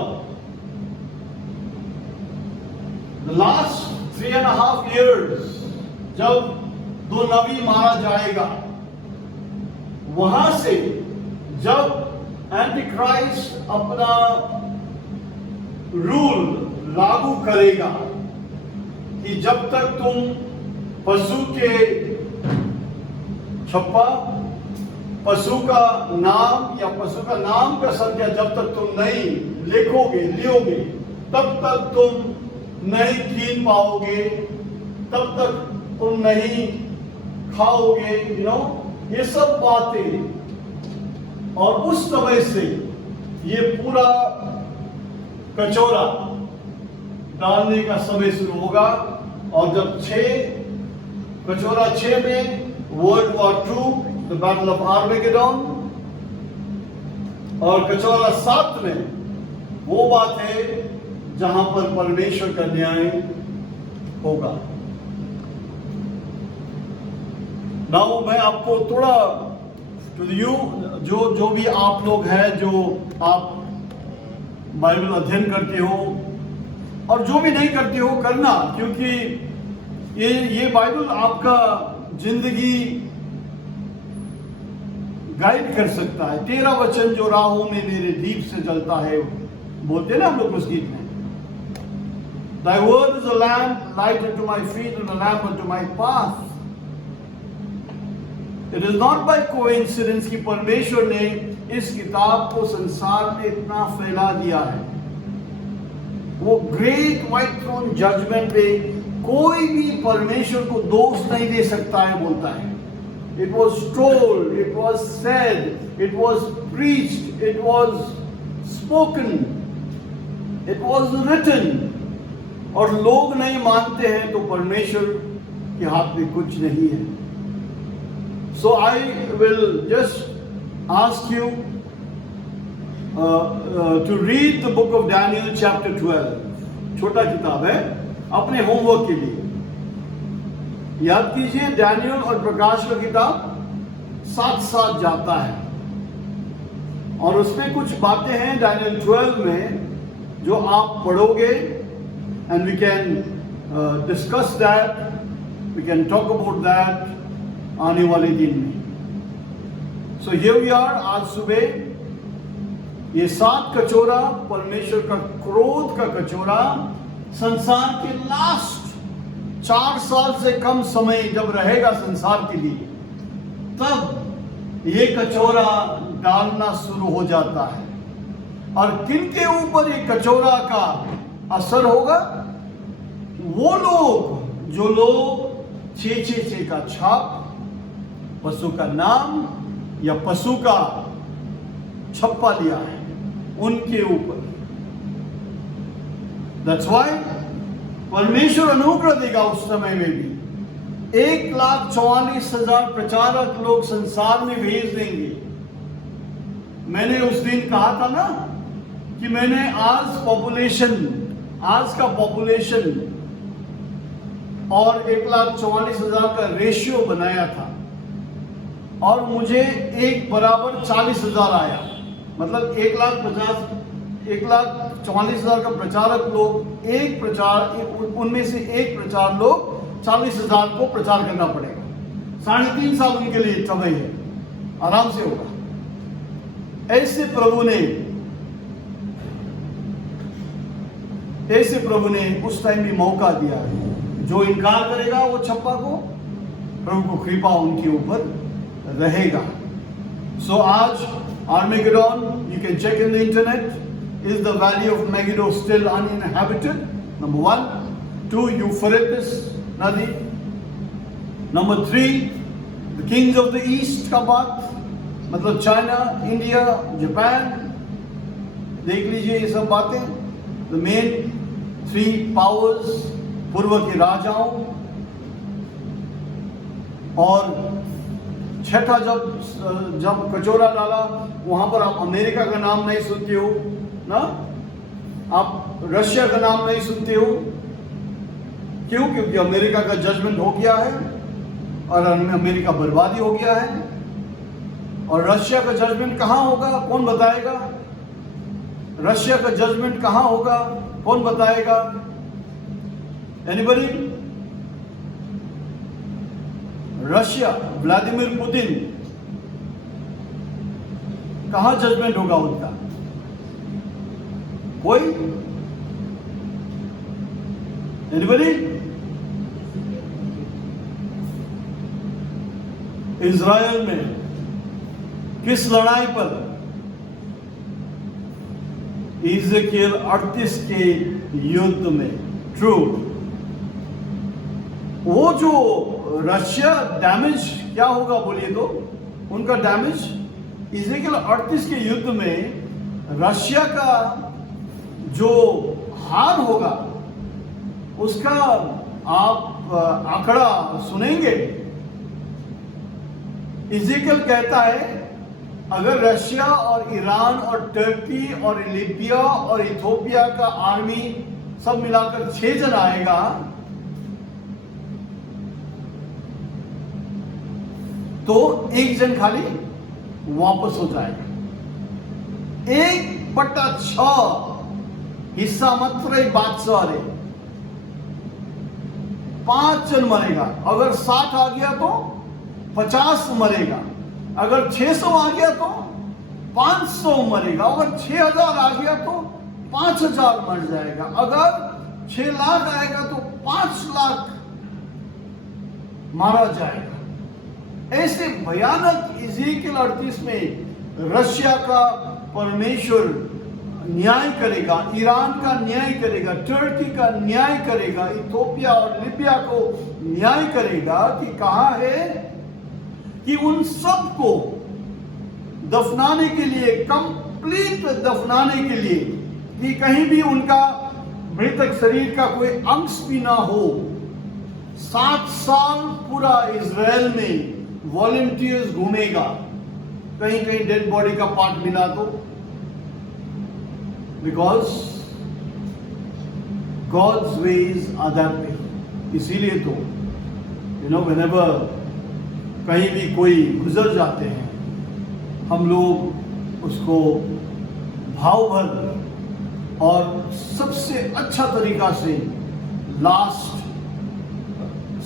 the last 3.5 years जब 2 नबी मारा जाएगा, वहां से जब एंटी क्राइस्ट अपना रूल लागू करेगा कि जब तक तुम पशु के छप्पा, पशु का नाम या पशु का नाम का संख्या जब तक तुम नहीं लियोगे, तब तक तुम नहीं कीन पाओगे, तब तक तुम नहीं खाओगे, ये सब बातें। और उस समय से ये पूरा कचौरा डालने का समय शुरू होगा। और जब कचौरा 6 में world war 2, the battle of Armageddon, और कचौरा 7 में वो बात है जहां पर परमेश्वर का न्याय होगा। नाउ मैं आपको थोड़ा जो भी आप लोग हैं, जो आप बाइबल अध्ययन करते हो और जो भी नहीं करते हो करना, क्योंकि ये बाइबल आपका जिंदगी गाइड कर सकता है। 13 वचन जो राहों में मेरे दीप से जलता है, बोलते ना हम लोग उस गीत में, Thy word is a lamp, light unto my feet and a lamp unto my path. It is not by coincidence कि परमेश्वर ने इस किताब को संसार में इतना फैला दिया है। वो ग्रेट व्हाइट थ्रोन जजमेंट पे कोई भी परमेश्वर को दोष नहीं दे सकता है, बोलता है। It was told, it was said, it was preached, it was spoken, it was written। और लोग नहीं मानते हैं तो परमेश्वर के हाथ में कुछ नहीं है। So I will just ask you to read the book of Daniel chapter 12। छोटा किताब है, अपने होमवर्क के लिए याद कीजिए। डैनियल और प्रकाश का किताब साथ साथ जाता है और उसमें कुछ बातें हैं डैनियल 12 में जो आप पढ़ोगे, and we can discuss that, we can talk about that आने वाले दिन में। So here we are, आज सुबह ये 7 कचौरा, परमेश्वर का क्रोध का कचौरा, संसार के लास्ट 4 साल से कम समय जब रहेगा संसार के लिए, तब ये कचौरा डालना शुरू हो जाता है। और किनके ऊपर ये कचौरा का असर होगा? वो लोग जो लोग 666 का छाप, पशु का नाम या पशु का छप्पा लिया है, उनके ऊपर। That's why परमेश्वर अनुग्रह देगा उस समय में भी। 1,44,000 प्रचारक लोग संसार में भेज देंगे। मैंने उस दिन कहा था ना कि मैंने आज का पॉपुलेशन और 1,44,000 का रेशियो बनाया था और मुझे 1 बराबर 40,000 आया। मतलब 1,44,000 का प्रचारक लोग, उनमें से एक प्रचार लोग 40,000 को प्रचार करना पड़ेगा। 3.5 साल उनके लिए समय है, आराम से होगा। ऐसे प्रभु ने उस टाइम भी मौका दिया है। जो इनकार करेगा वो छप्पा को, प्रभु को कृपा उनके ऊपर रहेगा। सो आज Armageddon, you can check in the internet, is the valley of Megiddo still uninhabited? Number 1. 2, Euphrates Nadi. Number 3, the kings of the east का बात, मतलब चाइना, इंडिया, जापान, देख लीजिए ये सब बातें। The main 3 powers, पूर्व के राजाओं, और छठा जब कचौरा डाला, वहां पर आप अमेरिका का नाम नहीं सुनते हो ना, आप रशिया का नाम नहीं सुनते हो। क्यों? क्योंकि अमेरिका का जजमेंट हो गया है और अमेरिका बर्बादी हो गया है। और रशिया का जजमेंट कहां होगा, कौन बताएगा? रशिया का जजमेंट कहां होगा, कौन बताएगा? एनीबडी? रशिया, व्लादिमीर पुतिन कहां जजमेंट होगा उनका? कोई? एनीबडी? इज़राइल में किस लड़ाई पर? इज़ेकियल 38 के युद्ध में। ट्रू। वो जो रशिया डैमेज क्या होगा बोलिए तो? उनका डैमेज इज़ेकियल 38 के युद्ध में रशिया का जो हार होगा उसका आप आंकड़ा सुनेंगे। इज़ेकियल कहता है अगर रशिया और ईरान और टर्की और लीबिया और इथियोपिया का आर्मी सब मिलाकर 6 जन आएगा तो 1 जन खाली वापस हो जाएगा। 1/6 हिस्सा मात्र एक बादशाह है। 5 जन मरेगा। अगर 60 आ गया तो 50 मरेगा। अगर 600 आ गया तो 500 मरेगा। अगर 6000 आ गया तो 5000 मर जाएगा। अगर 6 लाख आएगा तो 5 लाख मारा जाएगा। ऐसे भयानक इज़ेकियल 38 में रशिया का परमेश्वर न्याय करेगा, ईरान का न्याय करेगा, टर्की का न्याय करेगा, इथियोपिया और लीबिया को न्याय करेगा कि कहां है कि उन सबको दफनाने के लिए, कंप्लीट दफनाने के लिए, कि कहीं भी उनका मृतक शरीर का कोई अंश भी ना हो। 7 साल पूरा इज़राइल में वॉलंटियर्स घूमेगा, कहीं कहीं डेड बॉडी का पार्ट मिला तो, because God's ways are that way. इसीलिए तो व्हेनेवर कहीं भी कोई गुजर जाते हैं हम लोग उसको भाव भर और सबसे अच्छा तरीका से लास्ट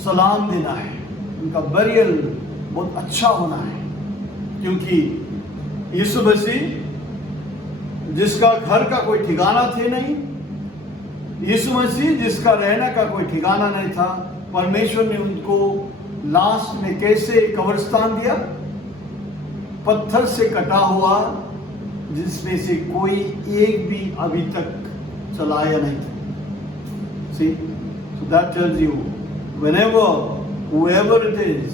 सलाम देना है। उनका बरियल बहुत अच्छा होना है, क्योंकि यीशु मसीह जिसका घर का कोई ठिकाना थे नहीं, यीशु मसीह जिसका रहने का कोई ठिकाना नहीं था, परमेश्वर ने उनको लास्ट में कैसे कब्रिस्तान दिया? पत्थर से कटा हुआ, जिसमें से कोई एक भी अभी तक चलाया नहीं था। See, so that tells you, whenever, whoever it is,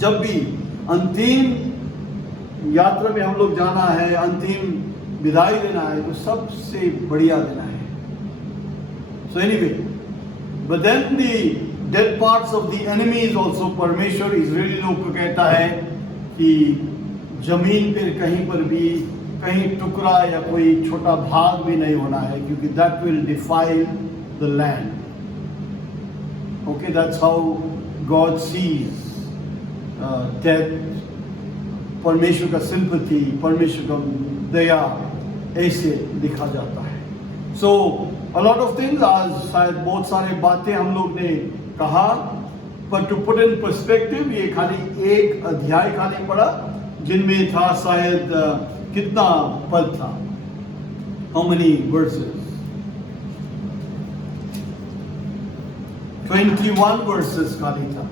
जब भी अंतिम यात्रा में हम लोग जाना है, अंतिम विदाई देना है, तो सबसे बढ़िया देना है। So anyway, but then the dead parts of the enemies also, परमेश्वर इजरायली लोग को कहता है कि जमीन पर कहीं पर भी कहीं टुकड़ा या कोई छोटा भाग भी नहीं होना है, क्योंकि that will defile the land. Okay, that's how God sees death. परमेश्वर का सिंपैथी, परमेश्वर का दया ऐसे दिखा जाता है। So a lot of things, आज शायद बहुत सारे बातें हम लोग ने कहा, but to put in perspective, ये खाली एक अध्याय खाली पढ़ा, जिनमें था शायद कितना पद था? How many verses? 21 verses खाली था।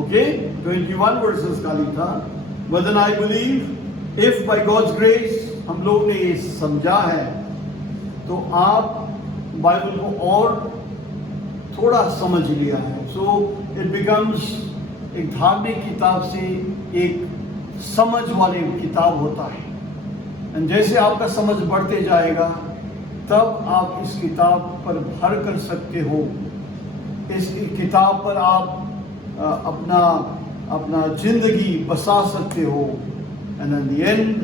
Okay, 21 verses खाली था। But then I believe, if by God's grace हम लोग ने ये समझा है, तो आप बाइबल को और थोड़ा समझ लिया है। So it becomes एक धार्मिक किताब से एक समझ वाली किताब होता है। और जैसे आपका समझ बढ़ते जाएगा, तब आप इस किताब पर भर कर सकते हो। इस किताब पर आप अपना जिंदगी बसा सकते हो। एंड इन द एंड,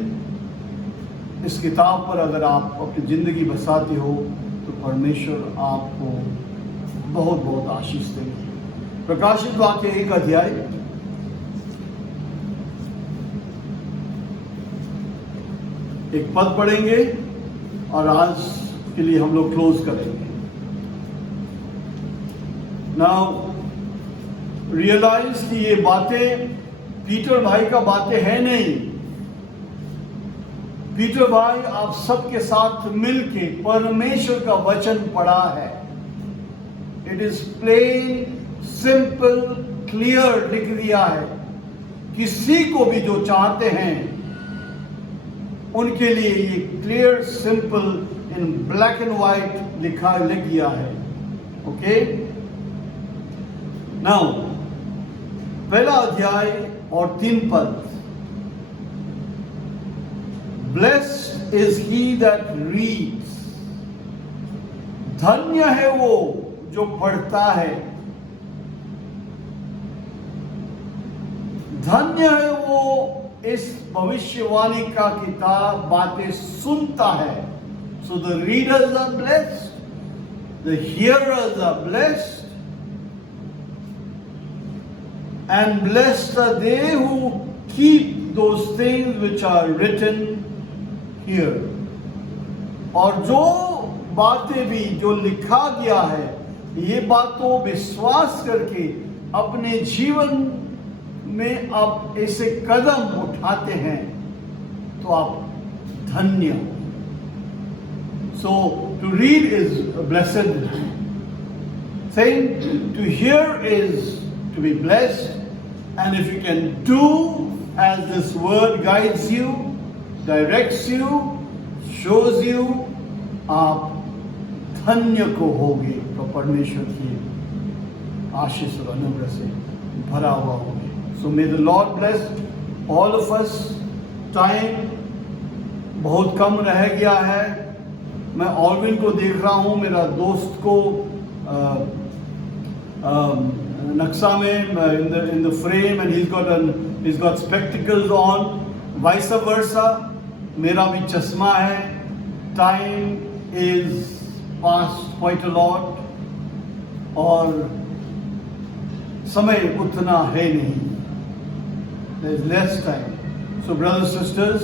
इस किताब पर अगर आप अपनी जिंदगी बसाते हो, तो परमेश्वर आपको बहुत बहुत आशीष देंगे। प्रकाशित वाक्य 1 अध्याय, एक पद पढ़ेंगे और आज के लिए हम लोग क्लोज करेंगे। नाउ रियलाइज कि ये बातें पीटर भाई का बातें हैं नहीं, पीटर भाई आप सबके साथ मिलके परमेश्वर का वचन पढ़ा है। It is plain, simple, clear लिख दिया है। किसी को भी जो चाहते हैं उनके लिए ये clear, simple, in black and white लिख दिया है। ओके, नाउ पहला अध्याय और 3 पद। Blessed is he that reads, धन्य है वो जो पढ़ता है, धन्य है वो इस भविष्यवाणी का किताब बातें सुनता है। So the readers are blessed, the hearers are blessed, and blessed are they who keep those things which are written here. और जो बातें भी जो लिखा गया है, ये बातों विश्वास करके अपने जीवन में आप ऐसे कदम उठाते हैं तो आप धन्य। So to read is a blessed thing, to hear is to be blessed, and if you can do as this word guides you, directs you, shows you, आप धन्य को होगे, तो परमेश्वर की आशीष और अनुग्रह से भरा हुआ होगे। So may the Lord bless all of us. Time बहुत कम रह गया है। मैं ऑलविन को देख रहा हूँ, मेरा दोस्त को नक्शा में in the frame, and he's got spectacles on. Vice versa, मेरा भी चश्मा है। Time is past quite a lot, और समय उतना है नहीं, there is less time. So brothers sisters,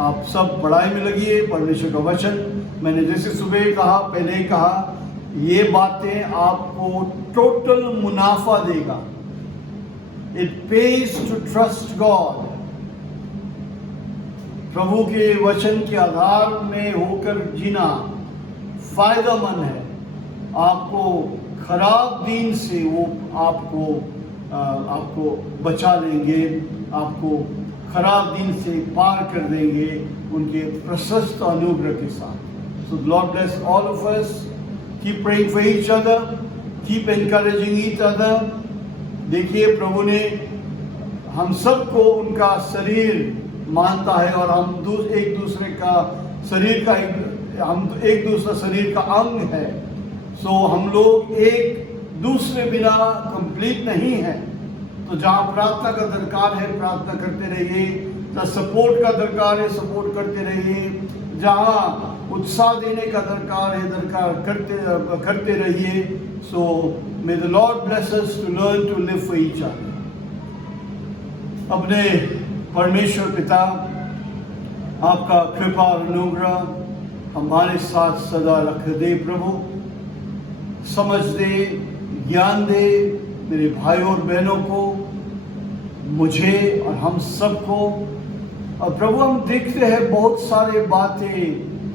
आप सब पढ़ाई में लगिए परमेश्वर का वचन। मैंने जैसे सुबह कहा, पहले ही कहा, ये बातें आपको टोटल मुनाफा देगा। It pays to trust God. प्रभु के वचन के आधार में होकर जीना फायदेमंद है। आपको खराब दिन से वो आपको बचा लेंगे, आपको खराब दिन से पार कर देंगे उनके प्रशस्त अनुग्रह के साथ। So Lord bless all of us. Keep praying for each other. Keep encouraging each other. देखिए, प्रभु ने हम सबको उनका शरीर मानता है, और हम एक दूसरे का शरीर का हम एक दूसरा शरीर का अंग है। सो हम लोग एक दूसरे बिना कंप्लीट नहीं है। तो जहाँ प्रार्थना का दरकार है प्रार्थना करते रहिए, जहाँ सपोर्ट का दरकार है सपोर्ट करते रहिए, जहाँ उत्साह देने का दरकार है करते रहिए। So may the Lord bless us to learn to live for each other. अपने परमेश्वर पिता, आपका कृपा और अनुग्रह हमारे साथ सदा रख दे प्रभु। समझ दे, ज्ञान दे मेरे भाइयों और बहनों को, मुझे और हम सबको। और प्रभु, हम देखते हैं बहुत सारे बातें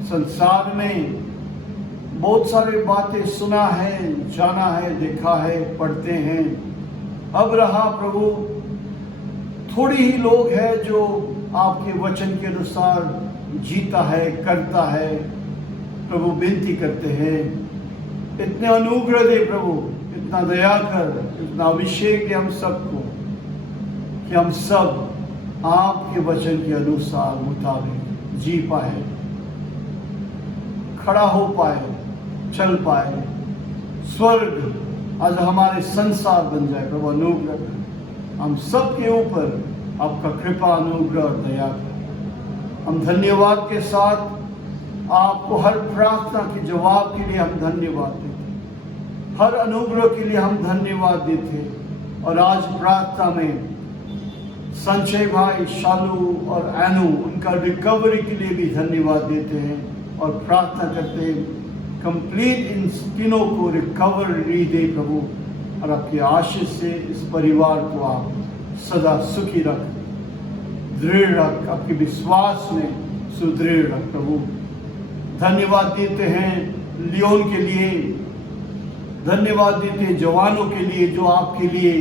संसार में, बहुत सारी बातें सुना है, जाना है, देखा है, पढ़ते हैं। अब रहा प्रभु, थोड़ी ही लोग हैं जो आपके वचन के अनुसार जीता है, करता है। प्रभु विनती करते हैं, इतने अनुग्रह दे प्रभु, इतना दया कर, इतना अभिषेक दे हम सबको, कि हम सब आपके वचन के अनुसार मुताबिक जी पाए, खड़ा हो पाए, चल पाए। स्वर्ग आज हमारे संसार बन जाए प्रभु। अनुग्रह कर हम सब के ऊपर, आपका कृपा, अनुग्रह और दया कर। हम धन्यवाद के साथ आपको हर प्रार्थना के जवाब के लिए हम धन्यवाद देते, हर अनुग्रह के लिए हम धन्यवाद देते। और आज प्रार्थना में संजय भाई, शालू और एनू, उनका रिकवरी के लिए भी धन्यवाद देते हैं, और प्रार्थना करते हैं कंप्लीट इन तीनों को रिकवरी दे प्रभु। और आपकी आशीष से इस परिवार को आप सदा सुखी रख, दृढ़ रख, आपके विश्वास में सुदृढ़ रख प्रभु। धन्यवाद देते हैं लियोन के लिए, धन्यवाद देते हैं जवानों के लिए जो आपके लिए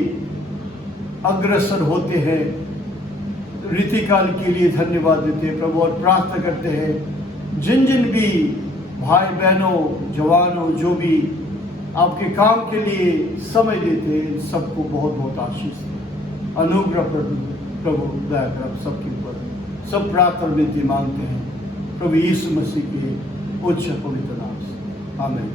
अग्रसर होते हैं। रीतिकाल के लिए धन्यवाद देते हैं प्रभु, और प्रार्थना करते हैं जिन जिन भी भाई बहनों जवानों जो भी आपके काम के लिए समय देते हैं, सबको बहुत बहुत आशीष दें। अनुग्रह प्रभु दया कर आप सबके ऊपर। सब प्रार्थना विनती मांगते हैं प्रभु यीशु मसीह के उच्च पवित्र नाम से, आमीन।